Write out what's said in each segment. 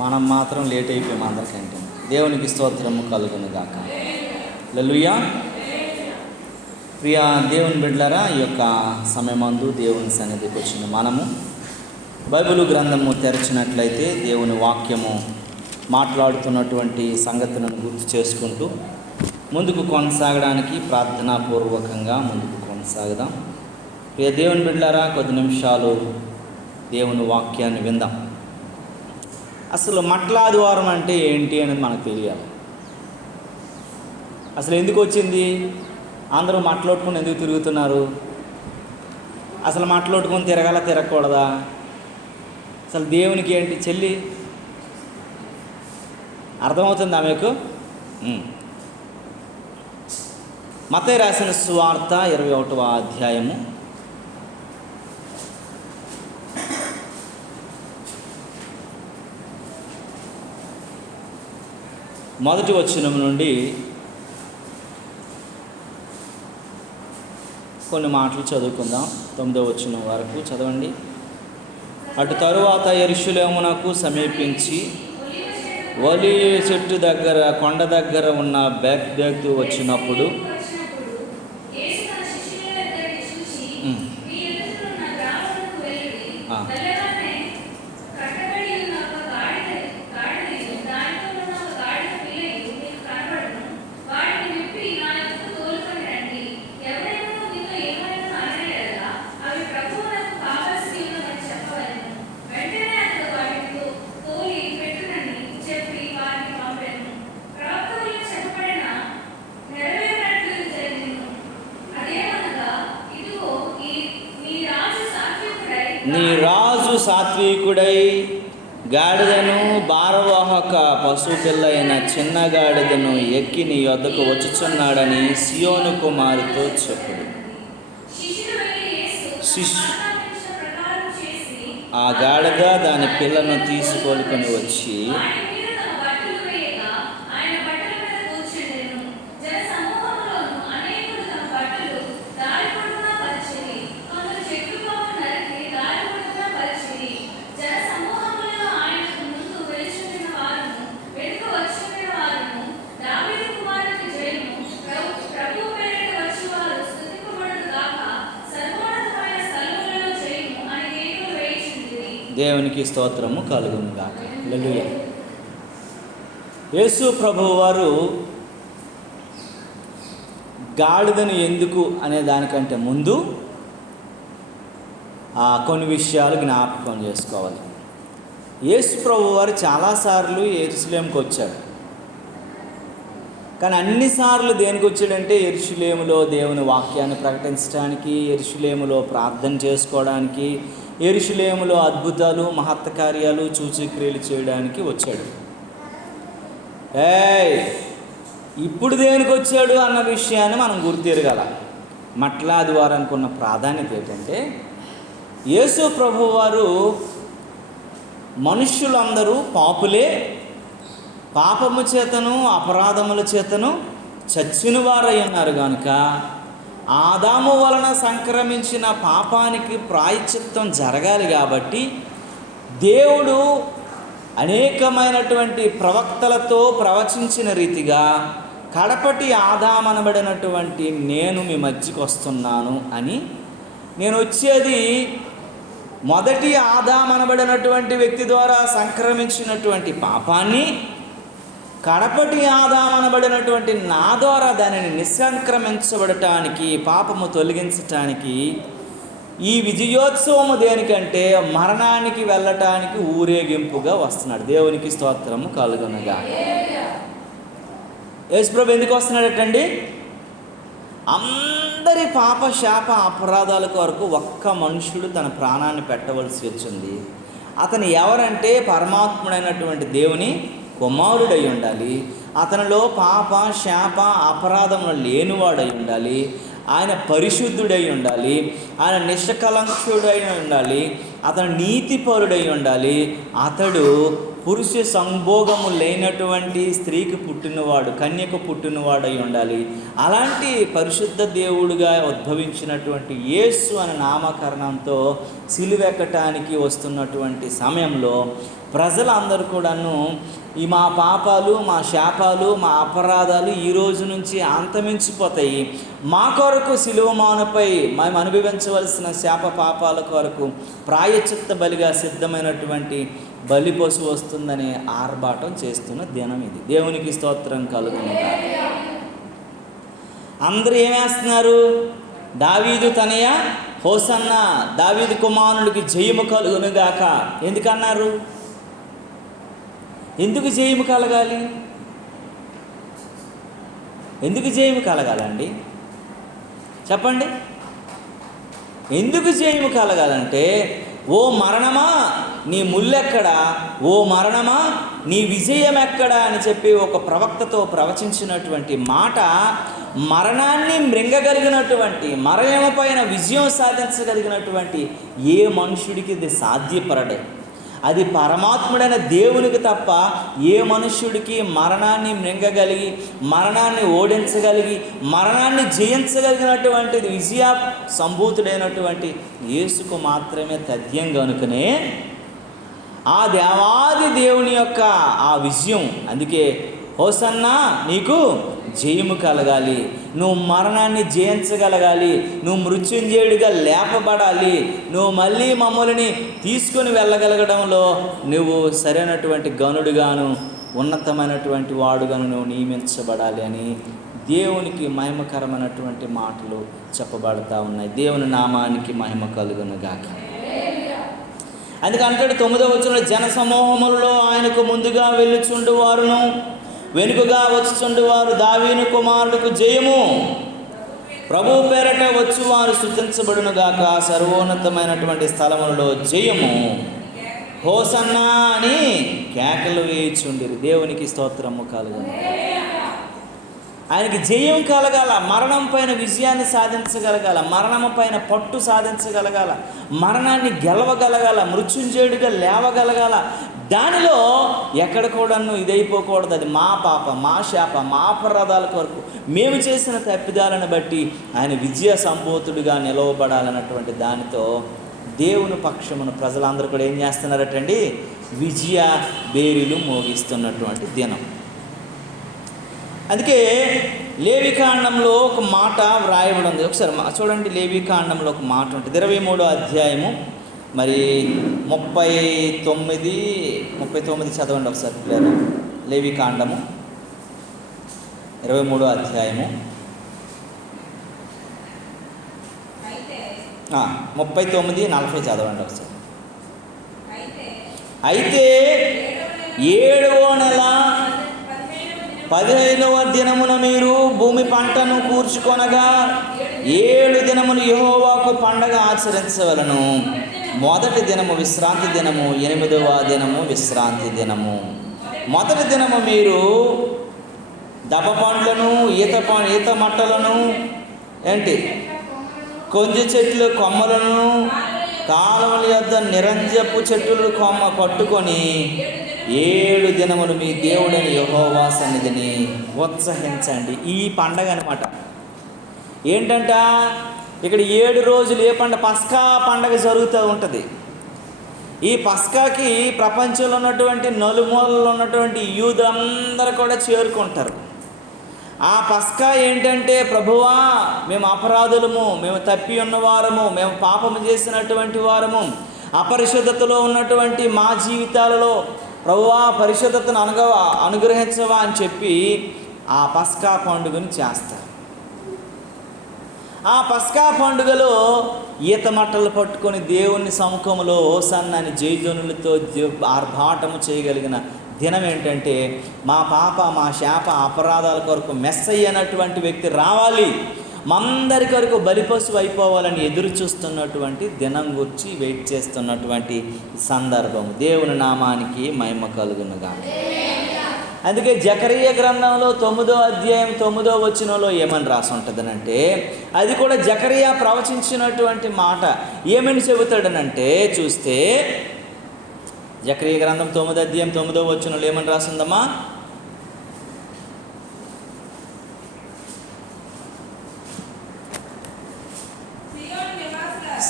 మనం మాత్రం లేట్ అయిపోయాం అందరికంటే. దేవునికి స్తోత్రము కలుగును గాక. హల్లెలూయా. ప్రియా దేవుని బిడ్డలారా, ఈ యొక్క సమయమందు దేవుని సన్నిధికి వచ్చిన మనము బైబిల్ గ్రంథము తెరచినట్లయితే దేవుని వాక్యము మాట్లాడుతున్నటువంటి సంగతులను గుర్తు చేసుకుంటూ ముందుకు కొనసాగడానికి ప్రార్థనాపూర్వకంగా ముందుకు కొనసాగుదాం. ప్రియ దేవుని బిడ్డలారా, కొద్ది నిమిషాలు దేవుని వాక్యాన్ని విందాం. అసలు మట్ల ఆదివారం అంటే ఏంటి అనేది మనకు తెలియాలి. అసలు ఎందుకు వచ్చింది? అందరూ మాట్లాడుకుని ఎందుకు తిరుగుతున్నారు? అసలు మాట్లాడుకుని తిరగకూడదా? అసలు దేవునికి ఏంటి చెల్లి అర్థమవుతుందా మీకు? మత్తయి రాసిన సువార్త 21వ అధ్యాయము మొదటి వచనం నుండి కొన్ని మాటలు చదువుకుందాం. 9వ వచనం వరకు చదవండి. అటు తరువాత యెరూషలేమునకు సమీపించి ఒలీవ చెట్టు దగ్గర కొండ దగ్గర ఉన్న బెత్ఫగే వచ్చినప్పుడు నీ రాజు సాత్వికుడై గాడిదను భారవాహక పశుపిల్ల అయిన చిన్న గాడిదను ఎక్కి నీ యొద్దకు వచ్చుచున్నాడని సియోను కుమారుతో చెప్పుడు. ఆ గాడిద దాని పిల్లను తీసుకొని వచ్చి దేవునికి స్తోత్రము కలుగును గాక. హల్లెలూయా. యేసు ప్రభువు వారు గాడిదను ఎందుకు అనే దానికంటే ముందు కొన్ని విషయాలు జ్ఞాపకం చేసుకోవాలి. యేసు ప్రభువు వారు చాలాసార్లు యెరూషలేముకి వచ్చాడు. కానీ అన్నిసార్లు దేనికి వచ్చాడంటే యెరూషలేములో దేవుని వాక్యాన్ని ప్రకటించడానికి, యెరూషలేములో ప్రార్థన చేసుకోవడానికి, యెరూషలేములో అద్భుతాలు మహత్కార్యాలు సూచక్రియలు చేయడానికి వచ్చాడు. ఇప్పుడు దేనికి వచ్చాడు అన్న విషయాన్ని మనం గుర్తిరగల. మట్ల ఆదివారానికి ఉన్న ప్రాధాన్యత ఏంటంటే, యేసు ప్రభువు వారు మనుష్యులందరూ పాపులే, పాపము చేతను అపరాధముల చేతను చచ్చిన వారై ఉన్నారు కనుక ఆదాము వలన సంక్రమించిన పాపానికి ప్రాయశ్చిత్తం జరగాలి. కాబట్టి దేవుడు అనేకమైనటువంటి ప్రవక్తలతో ప్రవచించిన రీతిగా కడపటి ఆదామనబడినటువంటి నేను మీ మధ్యకు వస్తున్నాను అని, నేను వచ్చేది మొదటి ఆదామనబడినటువంటి వ్యక్తి ద్వారా సంక్రమించినటువంటి పాపాన్ని కడపటి ఆదామనబడినటువంటి నా ద్వారా దానిని నిస్సంక్రమించబడటానికి, పాపము తొలగించటానికి ఈ విజయోత్సవము దేనికంటే మరణానికి వెళ్ళటానికి ఊరేగింపుగా వస్తున్నాడు. దేవునికి స్తోత్రము కలుగునుగా. యేసుప్రభు ఎందుకు వస్తున్నాడటండి? అందరి పాప శాప అపరాధాల కొరకు ఒక్క మనుషుడు తన ప్రాణాన్ని పెట్టవలసి వచ్చింది. అతను ఎవరంటే పరమాత్ముడైనటువంటి దేవుని కుమారుడై ఉండాలి. అతనిలో పాప శాప అపరాధములు లేనివాడై ఉండాలి. ఆయన పరిశుద్ధుడై ఉండాలి. ఆయన నిష్కలంకుడై ఉండాలి. అతను నీతిపరుడై ఉండాలి. అతడు పురుష సంభోగము లేనటువంటి స్త్రీకి పుట్టినవాడు, కన్యకు పుట్టినవాడై ఉండాలి. అలాంటి పరిశుద్ధ దేవుడుగా ఉద్భవించినటువంటి యేసు అనే నామకరణంతో సిలువెక్కటానికి వస్తున్నటువంటి సమయంలో ప్రజలందరూ కూడాను మా పాపాలు, మా శాపాలు, మా అపరాధాలు ఈ రోజు నుంచి అంతమించిపోతాయి, మా కొరకు శిలువ మానుపై మేము అనుభవించవలసిన శాప పాపాల కొరకు ప్రాయశ్చిత్త బలిగా సిద్ధమైనటువంటి బలి పశువు వస్తుందనే ఆర్భాటం చేస్తున్న దినం ఇది. దేవునికి స్తోత్రం కలుగునుగా. అందరూ ఏమేస్తున్నారు? దావీదు తనయ హోసన్న, దావీదు కుమారుడికి జయము కలుగునుగాక. ఎందుకన్నారు? ఎందుకు జయము కలగాలి? ఎందుకు జయము కలగాలండి? చెప్పండి. ఎందుకు జయము కలగాలంటే, ఓ మరణమా నీ ముల్లెక్కడా, ఓ మరణమా నీ విజయం ఎక్కడా అని చెప్పి ఒక ప్రవక్తతో ప్రవచించినటువంటి మాట మరణాన్ని మృంగగలిగినటువంటి, మరణం పైన విజయం సాధించగలిగినటువంటి ఏ మనుషుడికి ఇది సాధ్యపడదు. అది పరమాత్ముడైన దేవునికి తప్ప ఏ మనుష్యుడికి మరణాన్ని మృంగగలిగి, మరణాన్ని ఓడించగలిగి, మరణాన్ని జయించగలిగినటువంటిది విజయ సంభూతుడైనటువంటి యేసుకు మాత్రమే తథ్యం కనుకనే ఆ దేవాది దేవుని యొక్క ఆ విజయం. అందుకే హోసన్నా నీకు జయము కలగాలి, నువ్వు మరణాన్ని జయించగలగాలి, నువ్వు మృత్యుంజయుడిగా లేపబడాలి, నువ్వు మళ్ళీ మమ్మల్ని తీసుకొని వెళ్ళగలగడంలో నువ్వు సరైనటువంటి గనుడుగాను ఉన్నతమైనటువంటి వాడుగాను నువ్వు నియమించబడాలి అని దేవునికి మహిమకరమైనటువంటి మాటలు చెప్పబడతా ఉన్నాయి. దేవుని నామానికి మహిమ కలుగునుగాక. అందుకంటాడు 9వ వచనంలో, జన సమూహములలో ఆయనకు ముందుగా వెళ్ళుచుండు వారును వెనుకగా వచ్చుచుండు వారు దావీదు కుమారులకు జయము, ప్రభు పేరట వచ్చు వారు స్తుతించబడునుగాక, సర్వోన్నతమైనటువంటి స్థలములలో జయము, హోసన్నా అని కేకలు వేయుచుండిరి. దేవునికి స్తోత్రము కలుగును. ఆయనకి జయం కలగాల, మరణం పైన విజయాన్ని సాధించగలగాల, మరణం పైన పట్టు సాధించగలగాల, మరణాన్ని గెలవగలగాల, మృత్యుంజయుడిగా లేవగలగాల. దానిలో ఎక్కడ కూడాను ఇదైపోకూడదు. అది మా పాప, మా శాప, మా అపరాధాల కొరకు మేము చేసిన తప్పిదాలను బట్టి ఆయన విజయ సంభూతుడిగా నిలవబడాలన్నటువంటి దానితో దేవుని పక్షమును ప్రజలందరూ కూడా ఏం చేస్తున్నారటండి? విజయ బేరీలు మోగిస్తున్నటువంటి దినం. అందుకే లేవికాండంలో ఒక మాట వ్రాయబడి ఉంది. ఒకసారి చూడండి, లేవికాండంలో ఒక మాట ఉంటుంది. 23వ అధ్యాయము మరి 39 చదవండి ఒకసారి పిల్లలు. లేవికాండము 23వ అధ్యాయము 39-40 చదవండి ఒకసారి. అయితే 7వ నెల 15వ దినమున మీరు భూమి పంటను కూర్చుకొనగా 7 దినములు యెహోవాకు పండగ ఆచరించవలను. మొదటి దినము విశ్రాంతి దినము, 8వ దినము విశ్రాంతి దినము. మొదటి దినము మీరు దబ్బ పండ్లను, ఈత మట్టలను, కొంజి చెట్లు కొమ్మలను, కాలువల యొద్ద నిరంజపు చెట్లు కొమ్మ పట్టుకొని 7 దినములు మీ దేవుడైన యెహోవా సన్నిధిని ఉత్సహించండి. ఈ పండగ అనమాట. ఏంటంట ఇక్కడ 7 రోజులు ఏ పండగ? పస్కా పండగ జరుగుతూ ఉంటుంది. ఈ పస్కాకి ప్రపంచంలో ఉన్నటువంటి నలుమూలలో ఉన్నటువంటి యూదులందరూ కూడా చేరుకుంటారు. ఆ పస్కా ఏంటంటే, ప్రభువా మేము అపరాధులము, మేము తప్పి ఉన్నవారము, మేము పాపము చేసినటువంటి వారము, అపరిశుద్ధతలో ఉన్నటువంటి మా జీవితాలలో ప్రభువా పరిశుద్ధతను అనుగ్రహించవా అని చెప్పి ఆ పస్కా పండుగను చేస్తారు. ఆ పస్కా పండుగలో ఈత మట్టలు పట్టుకొని దేవుని సముఖంలో హోసన్నాని జయధ్వనులతో ఆర్భాటము చేయగలిగిన దినం ఏంటంటే, మా పాప, మా శాప, అపరాధాల కొరకు మెస్సయ్య అయినటువంటి వ్యక్తి రావాలి, మందరి కొరకు బలిపశువు అయిపోవాలని ఎదురు చూస్తున్నటువంటి దినం గురించి వెయిట్ చేస్తున్నటువంటి సందర్భం. దేవుని నామానికి మహిమ కలుగునుగా. అందుకే జకరియా గ్రంథంలో 9వ అధ్యాయం 9వ వచనంలో ఏమని రాసి ఉంటుందనంటే, అది కూడా జకరియా ప్రవచించినటువంటి మాట. ఏమని చెబుతాడనంటే, చూస్తే జకరియా గ్రంథం 9వ అధ్యాయం 9వ వచనంలో ఏమని రాసిందమ్మా?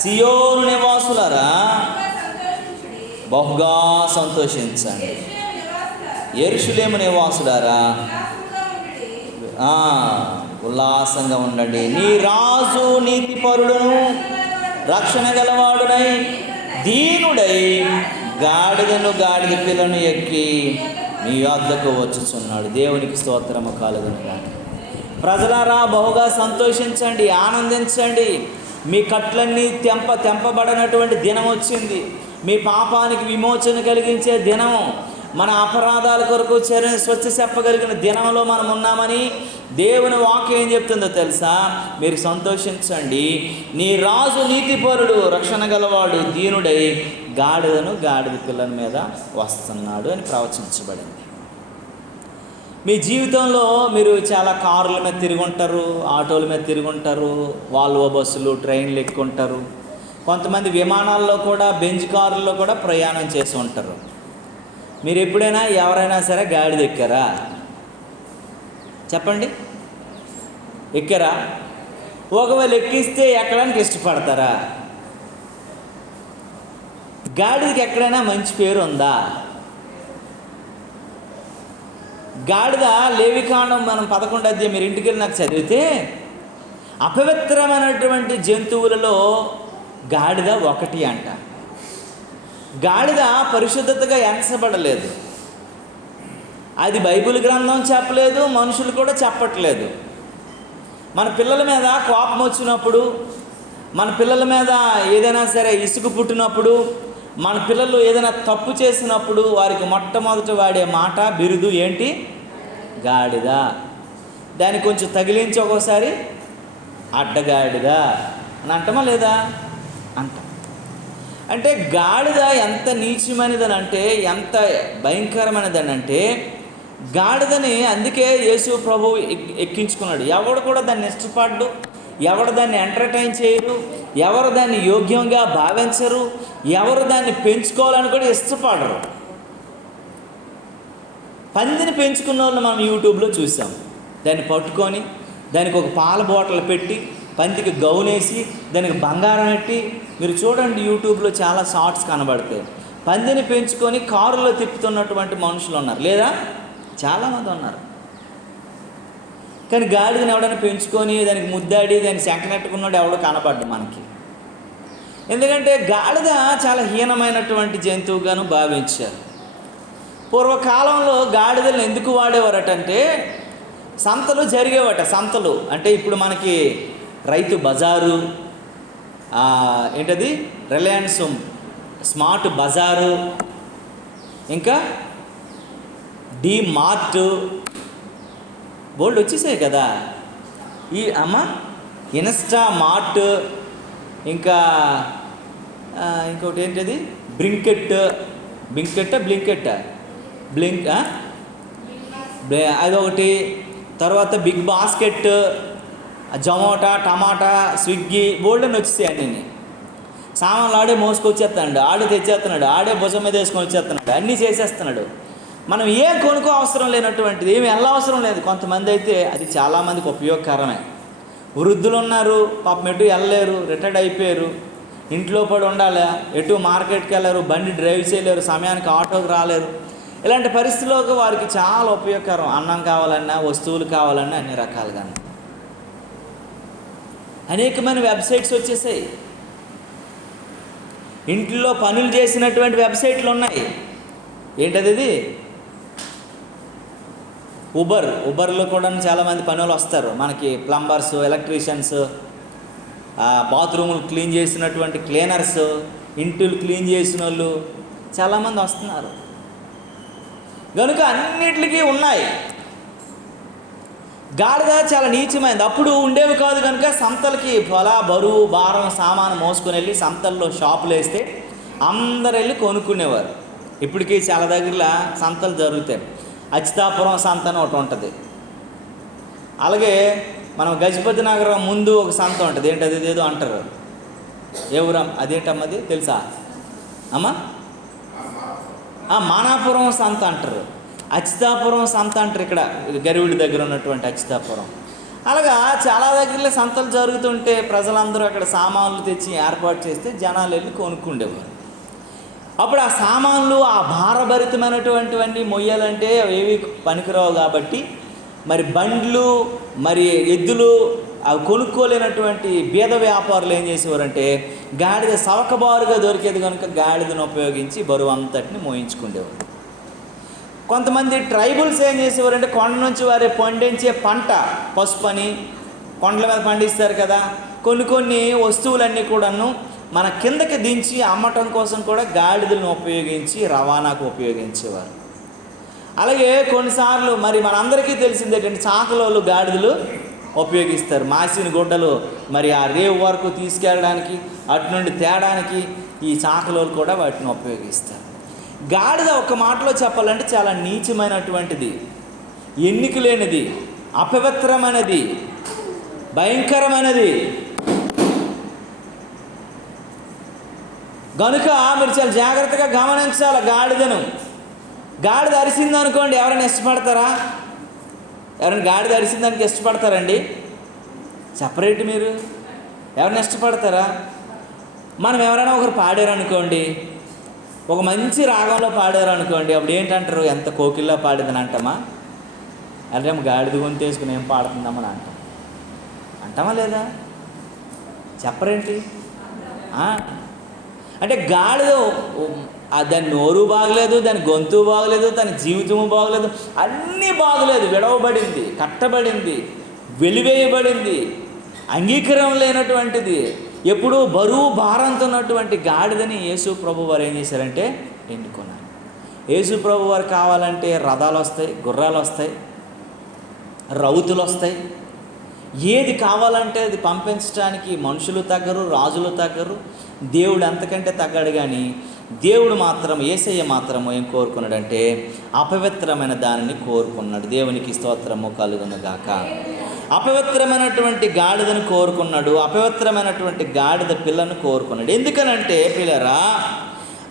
సియోను నివాసులారా బహుగా సంతోషించండి. యెరూషలేము నివాసులారా ఉల్లాసంగా ఉండండి. నీ రాజు నీతిపరుడును రక్షణ గలవాడునై దీనుడై గాడిద పిల్లను ఎక్కి మీ వద్దకు వచ్చుచున్నాడు. దేవునికి స్తోత్రము కలుగును గాక. ప్రజలారా బహుగా సంతోషించండి, ఆనందించండి. మీ కట్లన్నీ తెంపబడినటువంటి దినం వచ్చింది. మీ పాపానికి విమోచన కలిగించే దినం, మన అపరాధాల కొరకు స్వచ్ఛ చెప్పగలిగిన దినంలో మనం ఉన్నామని దేవుని వాక్యం ఏం చెప్తుందో తెలుసా? మీరు సంతోషించండి. నీ రాజు నీతిపరుడు రక్షణ గలవాడు దీనుడై గాడిద పిల్లల మీద వస్తున్నాడు అని ప్రవచించబడింది. మీ జీవితంలో మీరు చాలా కారుల మీద తిరిగి ఉంటారు, ఆటోల మీద తిరిగి ఉంటారు, వాల్వో బస్సులు, ట్రైన్లు ఎక్కుంటారు. కొంతమంది విమానాల్లో కూడా, బెంజ్ కారుల్లో కూడా ప్రయాణం చేసి ఉంటారు. మీరు ఎప్పుడైనా ఎవరైనా సరే గాడిద ఎక్కారా? చెప్పండి, ఎక్కారా? ఒకవేళ ఎక్కిస్తే ఎక్కడానికి ఇష్టపడతారా? గాడిదకి ఎక్కడైనా మంచి పేరు ఉందా? గాడిద లేవికాండం మనం 11 అధ్యాయం మీరు ఇంటికి వెళ్ళి నాకు చదివితే, అపవిత్రమైనటువంటి జంతువులలో గాడిద ఒకటి అంట. గాడిద పరిశుద్ధతగా ఎంచబడలేదు. అది బైబిల్ గ్రంథం చెప్పలేదు, మనుషులు కూడా చెప్పట్లేదు. మన పిల్లల మీద కోపం వచ్చినప్పుడు, మన పిల్లల మీద ఏదైనా సరే ఇసుగు పుట్టినప్పుడు, మన పిల్లలు ఏదైనా తప్పు చేసినప్పుడు వారికి మొట్టమొదట వాడే మాట, బిరుదు ఏంటి? గాడిద. దాన్ని కొంచెం తగిలించి ఒక్కోసారి అడ్డగాడిద అని అంటమా లేదా? అంటాం. అంటే గాడిద ఎంత నీచమైనదని అంటే, ఎంత భయంకరమైనదని అంటే, గాడిదని అందుకే యేసు ప్రభువు ఎక్కించుకున్నాడు. ఎవడు కూడా దాన్ని ఇష్టపడ్డు, ఎవరు దాన్ని ఎంటర్టైన్ చేయరు, ఎవరు దాన్ని యోగ్యంగా భావించరు, ఎవరు దాన్ని పెంచుకోవాలని కూడా ఇష్టపడరు. పందిని పెంచుకున్న వాళ్ళు మనం యూట్యూబ్లో చూసాం. దాన్ని పట్టుకొని దానికి ఒక పాల బాటిల్ పెట్టి, పందికి గౌనేసి, దానికి బంగారం పెట్టి, మీరు చూడండి యూట్యూబ్లో చాలా షార్ట్స్ కనబడతాయి. పందిని పెంచుకొని కారులో తిప్పుతున్నటువంటి మనుషులు ఉన్నారు, లేదా? చాలామంది ఉన్నారు. కానీ గాడిదని ఎవడైనా పెంచుకొని దానికి ముద్దాడి దాన్ని శంకనెట్టుకున్నాడు ఎవడో కనపడ్డు మనకి. ఎందుకంటే గాడిద చాలా హీనమైనటువంటి జంతువుగాను భావించారు. పూర్వకాలంలో గాడిదలను ఎందుకు వాడేవారటంటే, సంతలు జరిగేవట. సంతలు అంటే ఇప్పుడు మనకి రైతు బజారు, ఏంటది రిలయన్స్ స్మార్ట్ బజారు, ఇంకా డి మార్ట్, బోల్డ్ వచ్చేసాయి కదా. ఈ ఇన్స్టా మార్ట్, ఇంకా ఇంకోటి ఏంటది బ్లింక్ అదొకటి. తర్వాత బిగ్ బాస్కెట్, జొమాటో, టమాటా, స్విగ్గీ, బోల్డ్ అని వచ్చేసాయి అన్నీ. సామాన్లు ఆడే మోసుకొచ్చేస్తున్నాడు, ఆడే తెచ్చేస్తున్నాడు, ఆడే భుజం మీద వేసుకొని వచ్చేస్తున్నాడు, అన్నీ చేసేస్తున్నాడు. మనం ఏం కొనుక్కో అవసరం లేనటువంటిది, ఏమి వెళ్ళవసరం లేదు. కొంతమంది అయితే అది చాలామందికి ఉపయోగకరమే. వృద్ధులు ఉన్నారు, పాపం ఎటు వెళ్ళలేరు, రిటైర్డ్ అయిపోయారు, ఇంట్లో పడి ఉండాలి, ఎటు మార్కెట్కి వెళ్ళరు, బండి డ్రైవ్ చేయలేరు, సమయానికి ఆటోకి రాలేరు. ఇలాంటి పరిస్థితుల్లోకి వారికి చాలా ఉపయోగకరం. అన్నం కావాలన్నా, వస్తువులు కావాలన్నా, అన్ని రకాలుగా అనేకమైన వెబ్సైట్స్ వచ్చేసాయి. ఇంట్లో పనులు చేసినటువంటి వెబ్సైట్లు ఉన్నాయి. ఏంటది? ఉబర్లో కూడా చాలామంది పనులు వస్తారు మనకి. ప్లంబర్స్, ఎలక్ట్రీషియన్స్, బాత్రూములు క్లీన్ చేసినటువంటి క్లీనర్స్, ఇంటిలు క్లీన్ చేసిన వాళ్ళు చాలామంది వస్తున్నారు. కనుక అన్నిటికీ ఉన్నాయి. గాడిద చాలా నీచమైంది. అప్పుడు ఉండేవి కాదు కనుక సంతలకి బరువు భారం సామాను మోసుకొని వెళ్ళి సంతల్లో షాపులు వేస్తే అందరు వెళ్ళి కొనుక్కునేవారు. ఇప్పటికీ చాలా దగ్గరలో సంతలు జరుగుతాయి. అచ్యుతాపురం సంత అని ఒకటి ఉంటుంది. అలాగే మనం గజపతి నగరం ముందు ఒక సంత ఉంటుంది. ఏంటది? ఏదో అంటారు, ఎవరు అదేంటమ్మది తెలుసా అమ్మా? మానాపురం సంత అంటారు, అచ్యుతాపురం సంత అంటారు. ఇక్కడ గరివిడి దగ్గర ఉన్నటువంటి అచ్యుతాపురం. అలాగా చాలా దగ్గరలో సంతలు జరుగుతుంటే ప్రజలందరూ అక్కడ సామాన్లు తెచ్చి ఏర్పాటు చేస్తే జనాలు వెళ్ళి కొనుక్కుండేవారు. అప్పుడు ఆ సామాన్లు, ఆ భారభరితమైనటువంటివన్నీ మొయ్యాలంటే ఏవి పనికిరావు కాబట్టి మరి బండ్లు, మరి ఎద్దులు అవి కొనుక్కోలేనటువంటి బీద వ్యాపారులు ఏం చేసేవారంటే గాడిద సవకబారుగా దొరికేది కనుక గాడిదను ఉపయోగించి బరువు అంతటిని మోయించుకునేవారు. కొంతమంది ట్రైబుల్స్ ఏం చేసేవారంటే కొండ నుంచి వారి పండించే పంట, పసుపు అని కొండల మీద పండిస్తారు కదా, కొన్ని వస్తువులన్నీ కూడాను మన కిందకి దించి అమ్మటం కోసం కూడా గాడిదలను ఉపయోగించి రవాణాకు ఉపయోగించేవారు. అలాగే కొన్నిసార్లు మరి మనందరికీ తెలిసింది ఏంటంటే చాకలోళ్ళు గాడిదలు ఉపయోగిస్తారు. మాసిన గుడ్డలు మరి ఆ రేవు వరకు తీసుకెళ్ళడానికి, అటు నుండి తేడానికి ఈ చాకలోళ్ళు కూడా వాటిని ఉపయోగిస్తారు. గాడిద ఒక మాటలో చెప్పాలంటే చాలా నీచమైనటువంటిది, ఎన్నిక లేనిది, అపవిత్రమైనది, భయంకరమైనది. కనుక మీరు చాలా జాగ్రత్తగా గమనించాలి గాడిదను. గాడిద అరిసింది అనుకోండి, ఎవరైనా ఇష్టపడతారా? ఎవరైనా గాడిద అరిసిందానికి ఇష్టపడతారండి? సపరేట్ మీరు ఎవరైనా ఇష్టపడతారా? మనం ఎవరైనా ఒకరు పాడారు అనుకోండి, ఒక మంచి రాగంలో పాడారు అనుకోండి, అప్పుడు ఏంటంటారు? ఎంత కోకిల్లా పాడిందని అంటామా? అంటే గాడిద గొంతేసుకుని ఏం పాడుతుందామని అంటామా లేదా? చెప్పరేంటి? అంటే గాడిద దాని నోరు బాగలేదు, దాని గొంతు బాగలేదు, దాని జీవితము బాగలేదు, అన్నీ బాగలేదు. విడవబడింది, కట్టబడింది, వెలివేయబడింది, అంగీకారం లేనటువంటిది, ఎప్పుడూ బరువు భారంతో ఉన్నటువంటి గాడిదని యేసు ప్రభు వారు ఏం చేశారంటే ఎన్నుకున్నారు. యేసు ప్రభు వారు కావాలంటే రథాలు వస్తాయి, గుర్రాలు వస్తాయి, రౌతులు వస్తాయి, ఏది కావాలంటే అది పంపించడానికి మనుషులు తగ్గరు, రాజులు తగ్గరు, దేవుడు అంతకంటే తగ్గడు. కానీ దేవుడు మాత్రం, యేసయ్య మాత్రం ఏం కోరుకున్నాడంటే అపవిత్రమైన దానిని కోరుకున్నాడు. దేవునికి స్తోత్రము కలుగును గాక. అపవిత్రమైనటువంటి గాడిదను కోరుకున్నాడు, అపవిత్రమైనటువంటి గాడిద పిల్లను కోరుకున్నాడు. ఎందుకనంటే పిల్లరా,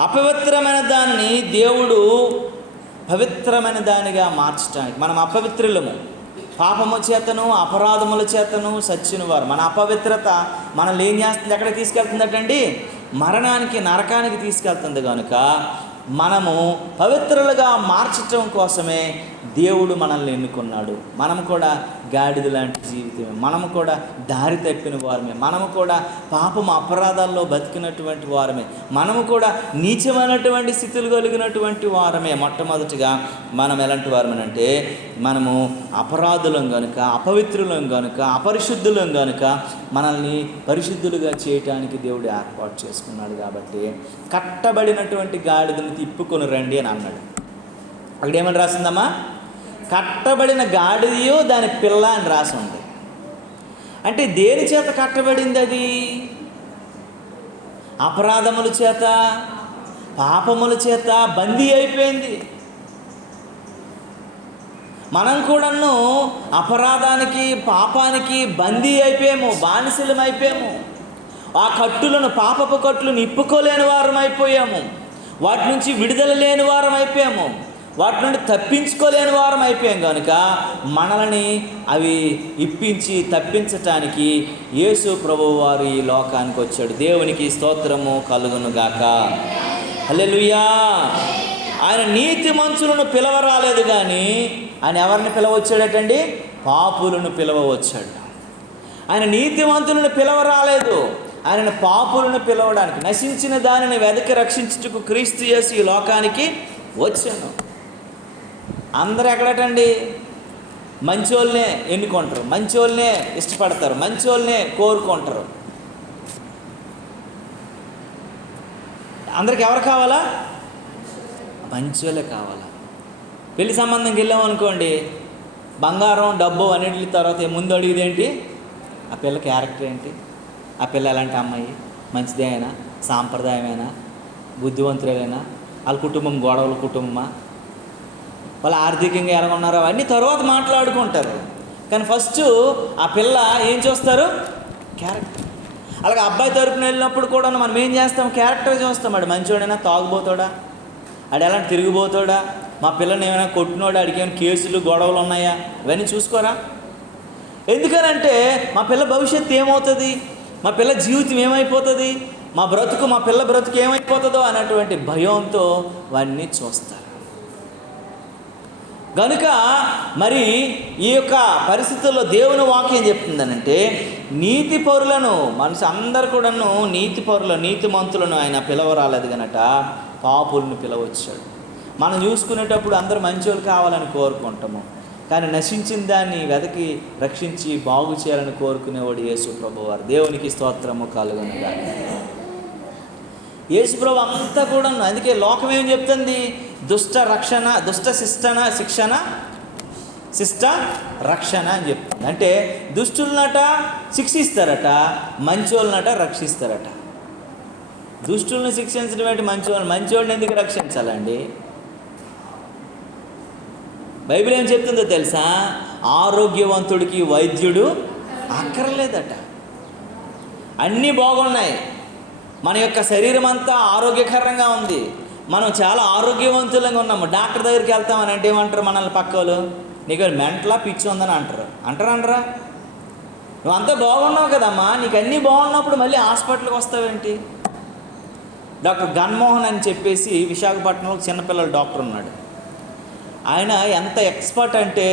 అపవిత్రమైన దానిని దేవుడు పవిత్రమైన దానిగా మార్చడానికి. మనం అపవిత్రులము, పాపము చేతను అపరాధముల చేతను సచ్చిన వారు. మన అపవిత్రత మనల్ని ఏం చేస్తుంది? ఎక్కడికి తీసుకెళ్తుందటండి? మరణానికి, నరకానికి తీసుకెళ్తుంది. కనుక మనము పవిత్రులుగా మార్చటం కోసమే దేవుడు మనల్ని ఎన్నుకున్నాడు. మనము కూడా గాడిద లాంటి జీవితమే, మనము కూడా దారి తప్పిన వారమే, మనము కూడా పాపము అపరాధాల్లో బతికినటువంటి వారమే, మనము కూడా నీచమైనటువంటి స్థితులు కలిగినటువంటి వారమే. మొట్టమొదటిగా మనం ఎలాంటి వారమేనంటే మనము అపరాధులం కనుక, అపవిత్రులం కనుక, అపరిశుద్ధులం కనుక మనల్ని పరిశుద్ధులుగా చేయటానికి దేవుడు ఏర్పాటు చేసుకున్నాడు. కాబట్టి కట్టబడినటువంటి గాడిదను తిప్పుకొని రండి అని అన్నాడు. అక్కడ ఏమని రాసిందమ్మా? కట్టబడిన గాడిదయు దాని పిల్ల అని రాసి ఉంది. అంటే దేని చేత కట్టబడింది? అది అపరాధముల చేత, పాపముల చేత బందీ అయిపోయింది. మనం కూడాను అపరాధానికి, పాపానికి బందీ అయిపోయాము, బానిసలం అయిపోయాము. ఆ కట్టులను, పాపపు కట్టులను ఇప్పుకోలేని వారం అయిపోయాము, వాటి నుంచి విడుదల లేని వారం అయిపోయాము, వాటి నుండి తప్పించుకోలేని వారం అయిపోయాం. కనుక మనల్ని అవి ఇప్పించి తప్పించటానికి యేసు ప్రభువు వారు ఈ లోకానికి వచ్చాడు. దేవునికి స్తోత్రము కలుగును గాక. హల్లెలూయా. ఆయన నీతి మంచులను పిలవరాలేదు, కానీ ఆయన ఎవరిని పిలవచ్చాడటండి? పాపులను పిలవచ్చాడు. ఆయన నీతిమంతులను పిలవరాలేదు, ఆయన పాపులను పిలవడానికి, నశించిన దానిని వెదకి రక్షించుటకు క్రీస్తు యేసు ఈ లోకానికి వచ్చాను. అందరూ ఎక్కడటండి? మంచోళ్ళనే ఎన్నుకుంటారు, మంచోళ్ళనే ఇష్టపడతారు, మంచోళ్ళనే కోరుకుంటారు. అందరికి ఎవరు కావాలా? మంచోళ్ళే కావాలా. పెళ్లి సంబంధంకి వెళ్ళాం అనుకోండి, బంగారం, డబ్బు అన్నింటి తర్వాత ముందు అడిగేది ఏంటి? ఆ పిల్ల క్యారెక్టర్ ఏంటి? ఆ పిల్ల ఎలాంటి అమ్మాయి? మంచిదే అయినా, సాంప్రదాయమైనా, బుద్ధివంతులైనా, వాళ్ళ కుటుంబం గొడవల కుటుంబమా, వాళ్ళు ఆర్థికంగా ఎలా ఉన్నారో అవన్నీ తర్వాత మాట్లాడుకుంటారు. కానీ ఫస్ట్ ఆ పిల్ల ఏం చూస్తారు? క్యారెక్టర్. అలాగే అబ్బాయి తరపున వెళ్ళినప్పుడు కూడా మనం ఏం చేస్తాం? క్యారెక్టర్ చూస్తాం. ఆడు మంచివాడైనా, తాగుబోతాడా, ఆడు ఎలాంటి తిరిగిపోతాడా, మా పిల్లని ఏమైనా కొట్టినోడా, ఆడికి ఏమైనా కేసులు గొడవలు ఉన్నాయా, ఇవన్నీ చూసుకోరా? ఎందుకనంటే మా పిల్ల భవిష్యత్తు ఏమవుతుంది, మా పిల్ల జీవితం ఏమైపోతుంది, మా పిల్ల బ్రతుకు ఏమైపోతుందో అన్నటువంటి భయంతో వాడిని చూస్తారు. కనుక మరి ఈ యొక్క పరిస్థితుల్లో దేవుని వాక్యం చెప్తుందనంటే, నీతిపరులను మనిషి అందరు కూడాను నీతిమంతులను ఆయన పిలవరాలేదు గనట పాపులను పిలవచ్చాడు. మనం చూసుకునేటప్పుడు అందరూ మంచోళ్ళు కావాలని కోరుకుంటాము, కానీ నశించిన దాన్ని వెతికి రక్షించి బాగు చేయాలని కోరుకునేవాడు యేసు ప్రభువారు. దేవునికి స్తోత్రము కలుగునుగాక. యేసు ప్రభు అంతా కూడా, అందుకే లోకం ఏం చెప్తుంది, దుష్ట శిష్ట రక్షణ అని చెప్తుంది. అంటే దుష్టులనట శిక్షిస్తారట, మంచోళ్ళనట రక్షిస్తారట. దుష్టులను శిక్షించడం ఏంటి, మంచోళ్ళని ఎందుకు రక్షించాలండి? బైబిల్ ఏం చెప్తుందో తెలుసా, ఆరోగ్యవంతుడికి వైద్యుడు అక్కర్లేదట. అన్నీ బాగున్నాయి, మన యొక్క శరీరం అంతా ఆరోగ్యకరంగా ఉంది, మనం చాలా ఆరోగ్యవంతులంగా ఉన్నాము. డాక్టర్ దగ్గరికి వెళ్తామని అంటే ఏమంటారు మనల్ని పక్కలు, నీకు మెంటలా పిచ్చి ఉందని అంటారా? నువ్వు అంతా బాగున్నావు కదమ్మా, నీకు అన్నీ బాగున్నప్పుడు మళ్ళీ హాస్పిటల్కి వస్తావేంటి? డాక్టర్ గన్మోహన్ అని చెప్పేసి విశాఖపట్నంలో చిన్నపిల్లల డాక్టర్ ఉన్నాడు. ఆయన ఎంత ఎక్స్పర్ట్ అంటే